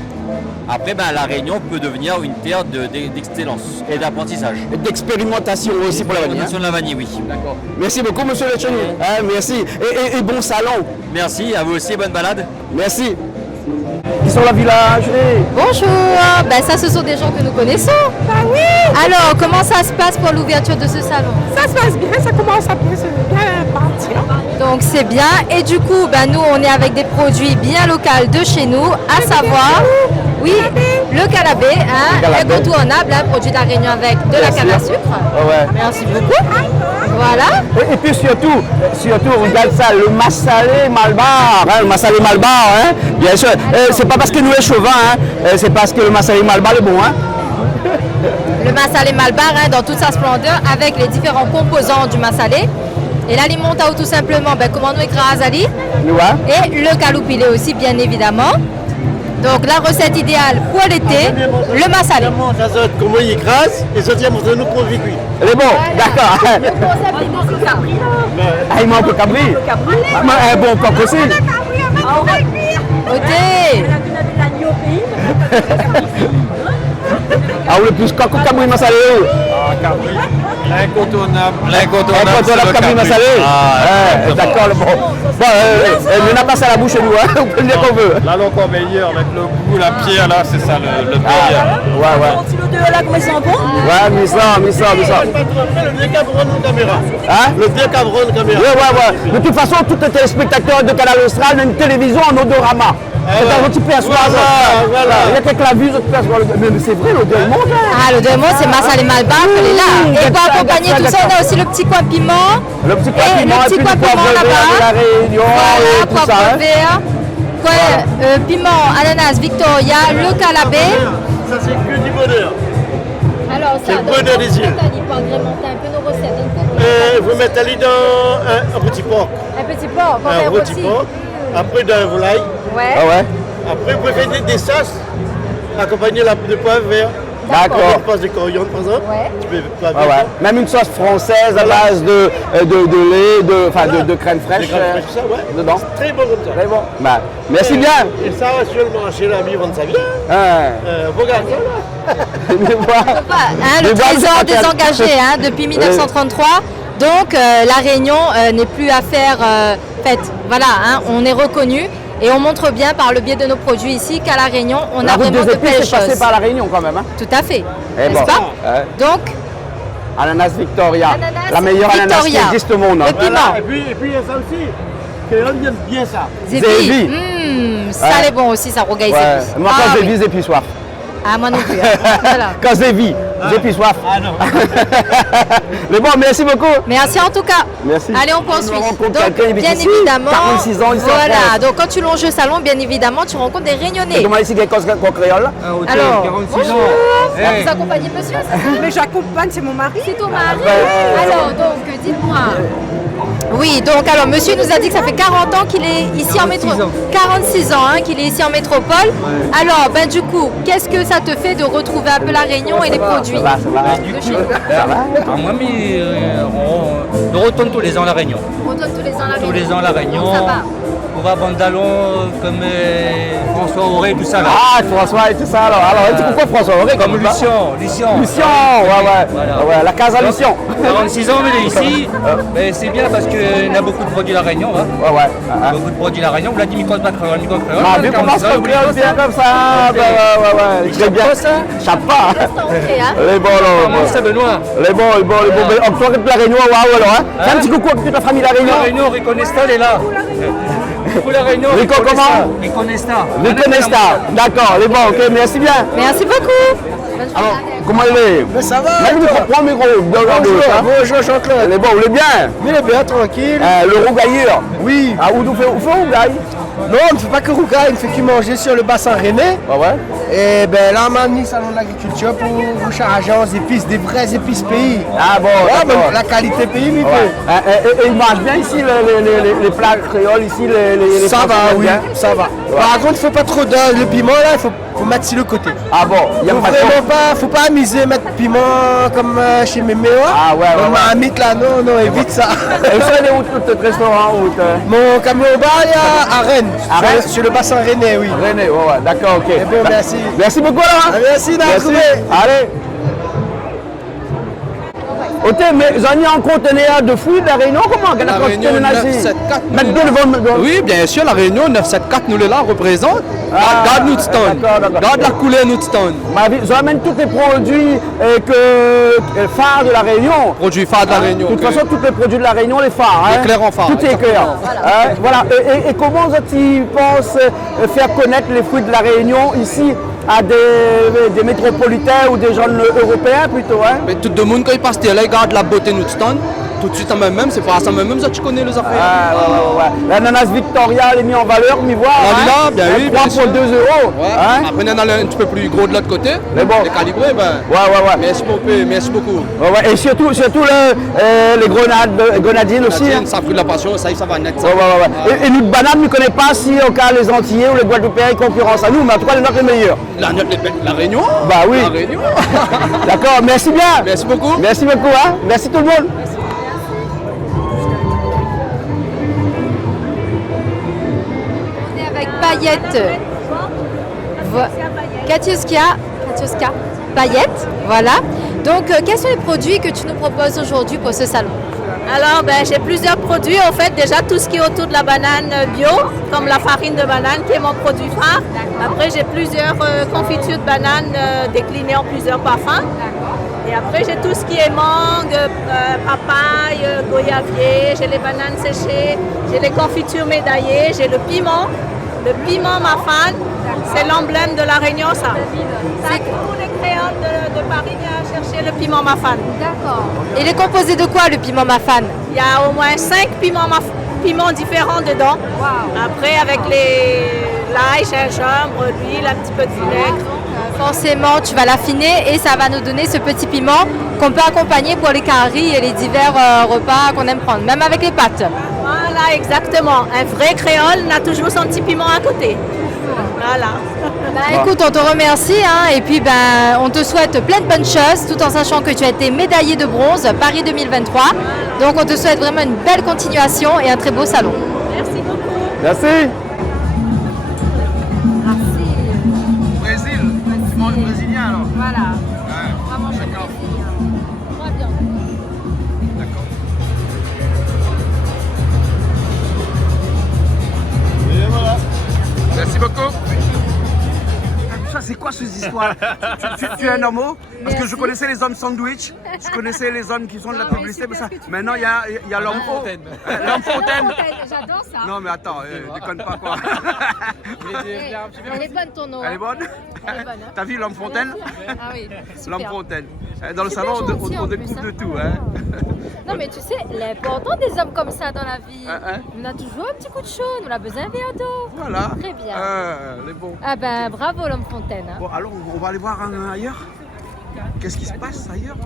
Après, la Réunion peut devenir une terre d'excellence et d'apprentissage. Et d'expérimentation aussi pour la vanille. D'expérimentation de la vanille, oui. D'accord. Merci beaucoup, monsieur Lechine. Merci. Et bon salon. Merci, à vous aussi, bonne balade. Merci. Ils sont la village. Bonjour. Ça, ce sont des gens que nous connaissons. Oui. Alors, comment ça se passe pour l'ouverture de ce salon? Ça se passe bien, ça commence à bien partir. Donc c'est bien. Et du coup, nous, on est avec des produits bien locaux de chez nous, à savoir, oui, le canapé, incontournable, produit de la Réunion avec de la canne à sucre. Ouais. Merci beaucoup. Voilà. Et puis surtout, regarde ça, le massalé malbar, le massalé malbar, bien sûr. C'est pas parce que nous sommes chauvins, c'est parce que le massalé malbar est bon. Le massalé malbar, dans toute sa splendeur, avec les différents composants du massalé. Et l'alimentao tout simplement, comment nous écrasali. Et le caloupilé aussi, bien évidemment. Donc la recette idéale pour l'été, le massalé. Comment il écrase et ça tient pour nous convaincus. Elle est bon, d'accord. Il manque le cabri. Un bon coq aussi. Ah, ou le plus coq ou cabri massalé? Cabri, l'incontournable. L'incontournable cabri massalé. D'accord, bon. On n'a pas ça à la bouche chez nous, hein. On peut le dire qu'on veut. Là, l'encore meilleur, avec le goût, la pierre, là, c'est ça le meilleur. Ouais. De là, comment ils sont bons? Ouais, mis ça. Le décabron de caméra. Hein? Le décabron de caméra. Ouais. De toute façon, tous les téléspectateurs de Canal Austral ont une télévision en odorama. C'est-à-dire que tu perçois. Voilà. Il y a quelques vues, tu perçois. Mais c'est vrai, l'eau de monde. Ah, le Delmont, c'est massalé malba, elle est là. Et pour accompagner tout ça, on a aussi le petit coin piment. Le petit coin piment, le petit coin piment là-bas. La Réunion, voilà, tout ça. poivre vert. Piment, ananas, Victoria, le calabé. Ça, c'est que du bonheur. Alors, ça, c'est le bonheur des îles. Pour agrémenter un peu nos recettes. Vous mettez allez dans un petit porc. Un petit porc, un petit porc. Après, dans un volaille. Ouais. Après, vous pouvez faire des sauces accompagnées de poivre vert. D'accord. On passe des coriandres, par exemple. Tu peux Même une sauce française à base de lait, de crème fraîche. Ça, dedans. C'est très bon comme ça. Très bon. Merci bien. Et ça, actuellement, chez l'ami, vendre ça bien. Regarde le trésor des engagés depuis 1933. Donc la Réunion n'est plus à faire fête. Voilà, on est reconnu. Et on montre bien par le biais de nos produits ici qu'à La Réunion, on a vraiment de belles choses. Passé par La Réunion quand même. Tout à fait, n'est-ce pas? Donc, ananas Victoria, la meilleure Victoria. ananas qui existe au monde. Le piment. Et puis il y a ça aussi. On aime bien ça. Zévi. Ça c'est bon aussi, ça rogaille Zévi. Moi quand Zévi, j'ai plus soif. Ah, moi non plus. Voilà. Quand Zévi, j'ai plus soif. Ah non. Mais bon, merci beaucoup. Merci en tout cas. Merci. Allez, on poursuit. Donc, bien ici, évidemment, 46 ans ici en voilà. France. Donc, quand tu longes le salon, bien évidemment, tu rencontres des Réunionnais. Comment ici, quelque chose qu'on créole? Alors, bonjour. Vous accompagnez monsieur? Mais j'accompagne, c'est mon mari. C'est ton mari. Alors, donc, dites-moi. Oui, donc alors monsieur nous a dit que ça fait 40 ans qu'il est ici en métropole. 46 ans qu'il est ici en métropole. Ouais. Alors, du coup, qu'est-ce que ça te fait de retrouver un peu la Réunion et les produits? Ça va. Moi, on retourne tous les ans à la Réunion. On retourne tous les ans à la Réunion. Tous les ans à la Réunion. Ça va. On va à Bandalon comme François Auré, tout ça là. Ah, François et tout ça alors. Alors, pourquoi François Auré comme Lucien. Ouais, la case à Lucien. 46 ans, on est ici. Mais c'est bien parce qu'il y a beaucoup de produits à la Réunion. Beaucoup de produits à la Réunion. Vladimir Kozbak, vu comment ça créole bien comme ça. Très bien. Chapa. Les bons, c'est Benoît. Les bons. On peut la Réunion, alors. Fais un petit coucou à toute la famille de la Réunion. La Réunion, Rico Nesta, elle est là. Pour la Réunion, Rico comment? Rico Nesta. Rico Nesta. D'accord, les bons, ok, merci bien. Merci beaucoup. Alors, comment il est? Mais ça va. Prends le micro. Bonjour, Jean-Claude. Les bons, vous êtes bien? Il est bien, tranquille. Le rougailleur. Oui. Ah, où fait rougaille? Non, on ne fait pas que rougaille, on ne fait que manger sur le bassin rennais. Ah ouais? Et ben là, on m'a mis salon de l'agriculture pour charger aux épices, des vraies épices pays. Ah bon, la qualité pays, mais et ils mangent bien ici les plats créoles, ici les ça va, oui, ça va. Par contre, il ne faut pas trop de le piment là, il faut mettre sur le côté. Ah bon, il y a faut pas amuser mettre piment comme chez mes méos. Ah ouais, on m'a mis là, non, évite ça. Et vous allez où tout le restaurant? Mon camion au bar, il y a à Rennes. Sur le bassin rennais, oui. Rennais, ouais, d'accord, ok. Et bon, merci. Merci beaucoup, là. Merci d'avoir trouvé. Allez. Ok, mais vous avez un conteneur de fruits de la Réunion? Comment? La Réunion 974. Oui, bien sûr, la Réunion 974 nous là représente. Garde notre stand. Garde la couleur notre stand. Vous amènez tous les produits phares de la Réunion. Produits phares de la Réunion. De toute façon, tous les produits de la Réunion, les phares. Éclairant en phare. Tout est éclairant. Voilà. Et comment tu penses faire connaître les fruits de la Réunion ici à des métropolitains ou des jeunes européens plutôt? Mais tout le monde, quand il passe là, il garde la beauté de notre stand. tout de suite en même, c'est pas ça même, ça tu connais les affaires. Ah, ouais. L'ananas Victoria, elle est mise en valeur, mi voir. Là, bien oui. 3 pour 2 €. Ouais. Hein? Après, il y en a un petit peu plus gros de l'autre côté. Mais bon. Décalibré, ben. Ouais. Merci beaucoup. Ouais. Et surtout les grenadines aussi. Hein? Ça a pris de la passion, ça va net. Ça. Ouais. Et nous, de banane, ne connaît pas si au cas les Antillais ou les Guadeloupéens ils concurrence à nous, mais en tout cas, les nôtres est meilleur. La Réunion? Bah oui. La Réunion. D'accord, merci bien. Merci beaucoup. Merci beaucoup, hein. Merci tout le monde. On est avec Paillette. Katiuska. Paillette, voilà. Donc, quels sont les produits que tu nous proposes aujourd'hui pour ce salon? Alors, j'ai plusieurs produits. En fait, déjà, tout ce qui est autour de la banane bio, comme la farine de banane, qui est mon produit phare. Après, j'ai plusieurs confitures de banane déclinées en plusieurs parfums. Et après, j'ai tout ce qui est mangue, papaye, goyavier, j'ai les bananes séchées, j'ai les confitures médaillées, j'ai le piment Mafane. C'est l'emblème de la Réunion, ça. Tous les créoles de Paris viennent chercher le piment Mafane. D'accord. Il est composé de quoi, le piment Mafane? Il y a au moins 5 piments différents dedans. Wow. Après, avec l'ail, gingembre, l'huile, un petit peu de vinaigre. Forcément, tu vas l'affiner et ça va nous donner ce petit piment qu'on peut accompagner pour les caries et les divers repas qu'on aime prendre, même avec les pâtes. Voilà, exactement. Un vrai créole n'a toujours son petit piment à côté. Voilà. Écoute, on te remercie et puis on te souhaite plein de bonnes choses tout en sachant que tu as été médaillé de bronze Paris 2023. Donc on te souhaite vraiment une belle continuation et un très beau salon. Merci beaucoup. Merci. Brésil, tu manges brésilien alors? Voilà. On va manger Très bien. D'accord. Et voilà. Merci beaucoup. Ça, c'est quoi ces histoires? Tu es un homo? Parce que je connaissais les hommes sandwich, je connaissais les hommes qui sont de la publicité, mais ça. Maintenant il y a l'homme Fontaine. L'homme Fontaine. J'adore ça. Non mais attends, déconne pas quoi. Elle est bonne ton nom. Elle est bonne? Elle est bonne. T'as vu l'homme Fontaine? Ah oui. L'homme Fontaine. Dans le salon on découvre de tout. Hein. Non mais tu sais, l'important des hommes comme ça dans la vie, on a toujours un petit coup de chaud, on a besoin d'un verre d'eau. Voilà. Très bien. Les bons. Ah bravo l'homme Fontaine. Bon alors on va aller voir ailleurs. Qu'est-ce qui se passe ailleurs?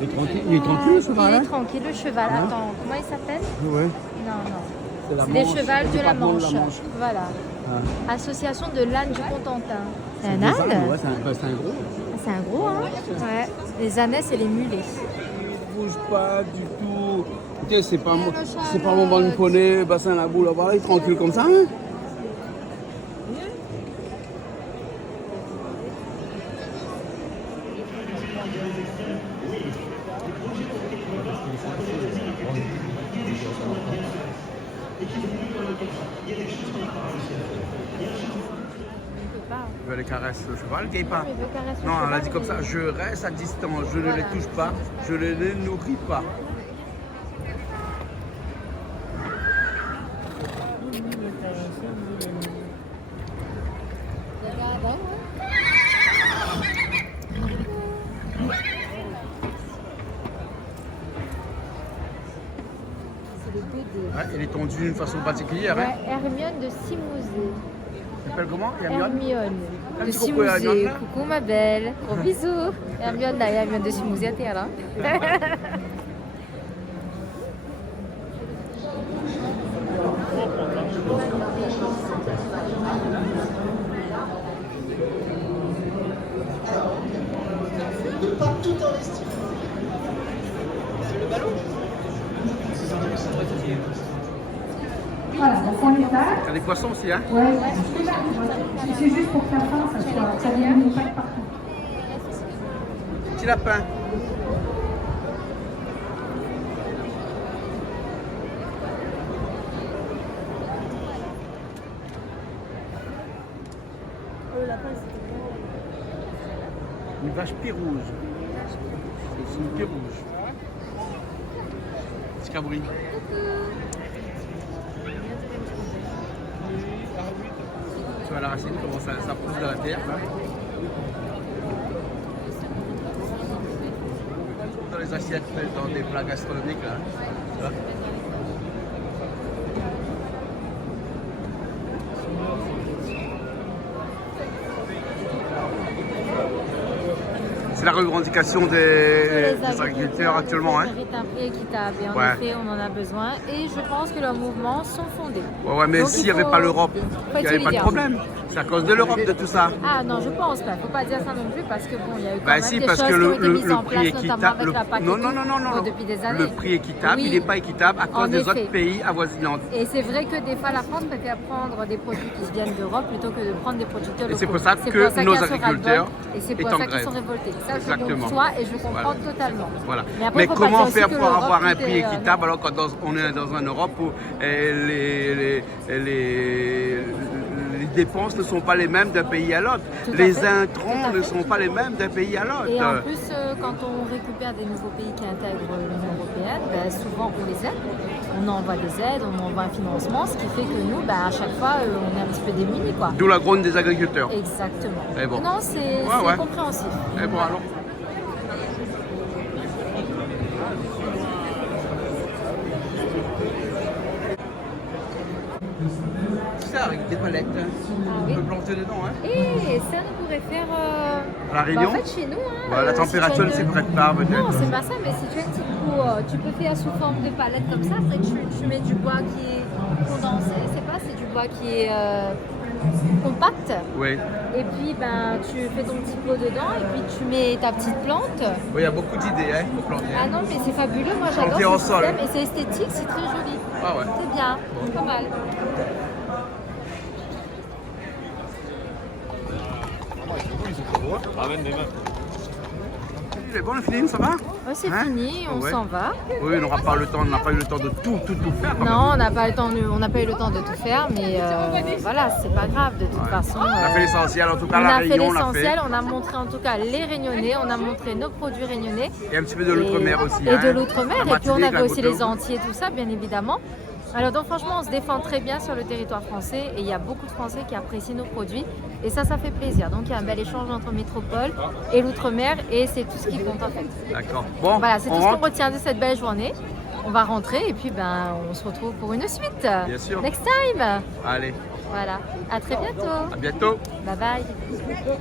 Il est tranquille le cheval. Il est tranquille le cheval. Attends, comment il s'appelle? Ouais. Non. C'est les chevals de la Manche. Voilà. Association de l'âne du Cotentin. C'est un âne? Ouais, c'est un gros. C'est un gros, hein? Ouais. Les ânes, c'est les mulets. Il bouge pas du tout. Écoutez, c'est pas mon bon poney, bassin la boule, voilà, il est tranquille comme ça. Hein? Je les caresse le cheval, il ne pas. Non, elle a dit comme ça, je reste à distance, je ne les touche pas, je ne les nourris pas. Ouais, elle est tendue d'une façon particulière. Ouais, Hermione de Simouzé. Tu t'appelles comment? Hermione de Simouzé. Coucou ma belle. Gros bisous. Hermione de Simouzé, t'es là. De pas tout investir. C'est le ballon. Voilà, donc on les a. T'as des poissons aussi, hein? Ouais, c'est juste pour que ta fin, ça vienne pas partout. Petit lapin. Une vache pirouge. C'est une pirouge. Petit cabri. Tu vois la racine, comment ça pousse de la terre. Là. Dans les assiettes, dans des plats gastronomiques. Là. Là. C'est la revendication des agriculteurs actuellement. C'est un prix équitable et en effet on en a besoin et je pense que leurs mouvements sont fondés. Ouais, mais s'il n'y avait pas l'Europe, il n'y avait pas de problème. C'est à cause de l'Europe de tout ça. Ah non, je pense pas. Il ne faut pas dire ça non plus parce que bon, il y a eu quand même si, des parce choses que qui ont été mises le en prix place, équitable, notamment avec la PAC non, depuis des années. Le prix équitable, Oui. il n'est pas équitable à cause En des effet. autres pays avoisinants. Et c'est vrai que des fois la France préfère prendre des produits qui viennent d'Europe plutôt que de prendre des producteurs locaux. Et c'est pour ça C'est que pour ça nos qu'il y a ce agriculteurs ras-le-bol, et c'est pour est en ça qu'ils grève. sont révoltés. Ça, je Exactement. conçois et je comprends totalement. Voilà. après, Mais faut pas comment dire faire aussi que pour l'Europe, avoir un tout prix est, équitable alors qu'on est dans une Europe où les dépenses ne sont pas les mêmes d'un pays à l'autre. Les intrants ne sont pas les mêmes d'un pays à l'autre. Et en plus, quand on récupère des nouveaux pays qui intègrent l'Union européenne, souvent on les aide. On envoie des aides, on envoie un financement, ce qui fait que nous, à chaque fois, on est un petit peu démunis. D'où la grogne des agriculteurs. Exactement. Et bon. Non, c'est compréhensif. Et bon, alors. Ça avec des palettes. On peut planter dedans. Et ça, on pourrait faire à la Réunion. en fait, chez nous. La température ne s'y prête pas, peut-être. Non, c'est pas ça, mais si tu as une petite peau, tu peux faire sous forme de palette comme ça. Après, tu mets du bois qui est condensé, c'est du bois qui est compact. Oui. Et puis, tu fais ton petit pot dedans et puis tu mets ta petite plante. Oui, il y a beaucoup d'idées pour planter. Ah non, mais c'est fabuleux. Moi, j'adore ce système et c'est esthétique, c'est très joli. Ah ouais. C'est bien, pas mal. C'est bon, le film, ça va? Ouais, c'est fini, on s'en va. Oui, on n'a pas eu le temps de tout faire. Non, on n'a pas eu le temps de tout faire, mais voilà, c'est pas grave de toute façon. On a fait l'essentiel, en tout cas, on la a fait Réunion, l'essentiel, on a montré en tout cas les Réunionnais, on a montré nos produits réunionnais. Et un petit peu de l'outre-mer aussi. Et de l'outre-mer, et puis on avait aussi les Entiers, tout ça, bien évidemment. Alors donc franchement, on se défend très bien sur le territoire français et il y a beaucoup de Français qui apprécient nos produits et ça fait plaisir. Donc il y a un bel échange entre métropole et l'outre-mer et c'est tout ce qui compte en fait. D'accord. Bon, voilà, c'est tout ce qu'on retient de cette belle journée. On va rentrer et puis on se retrouve pour une suite. Bien sûr. Next time. Allez. Voilà. À très bientôt. À bientôt. Bye bye.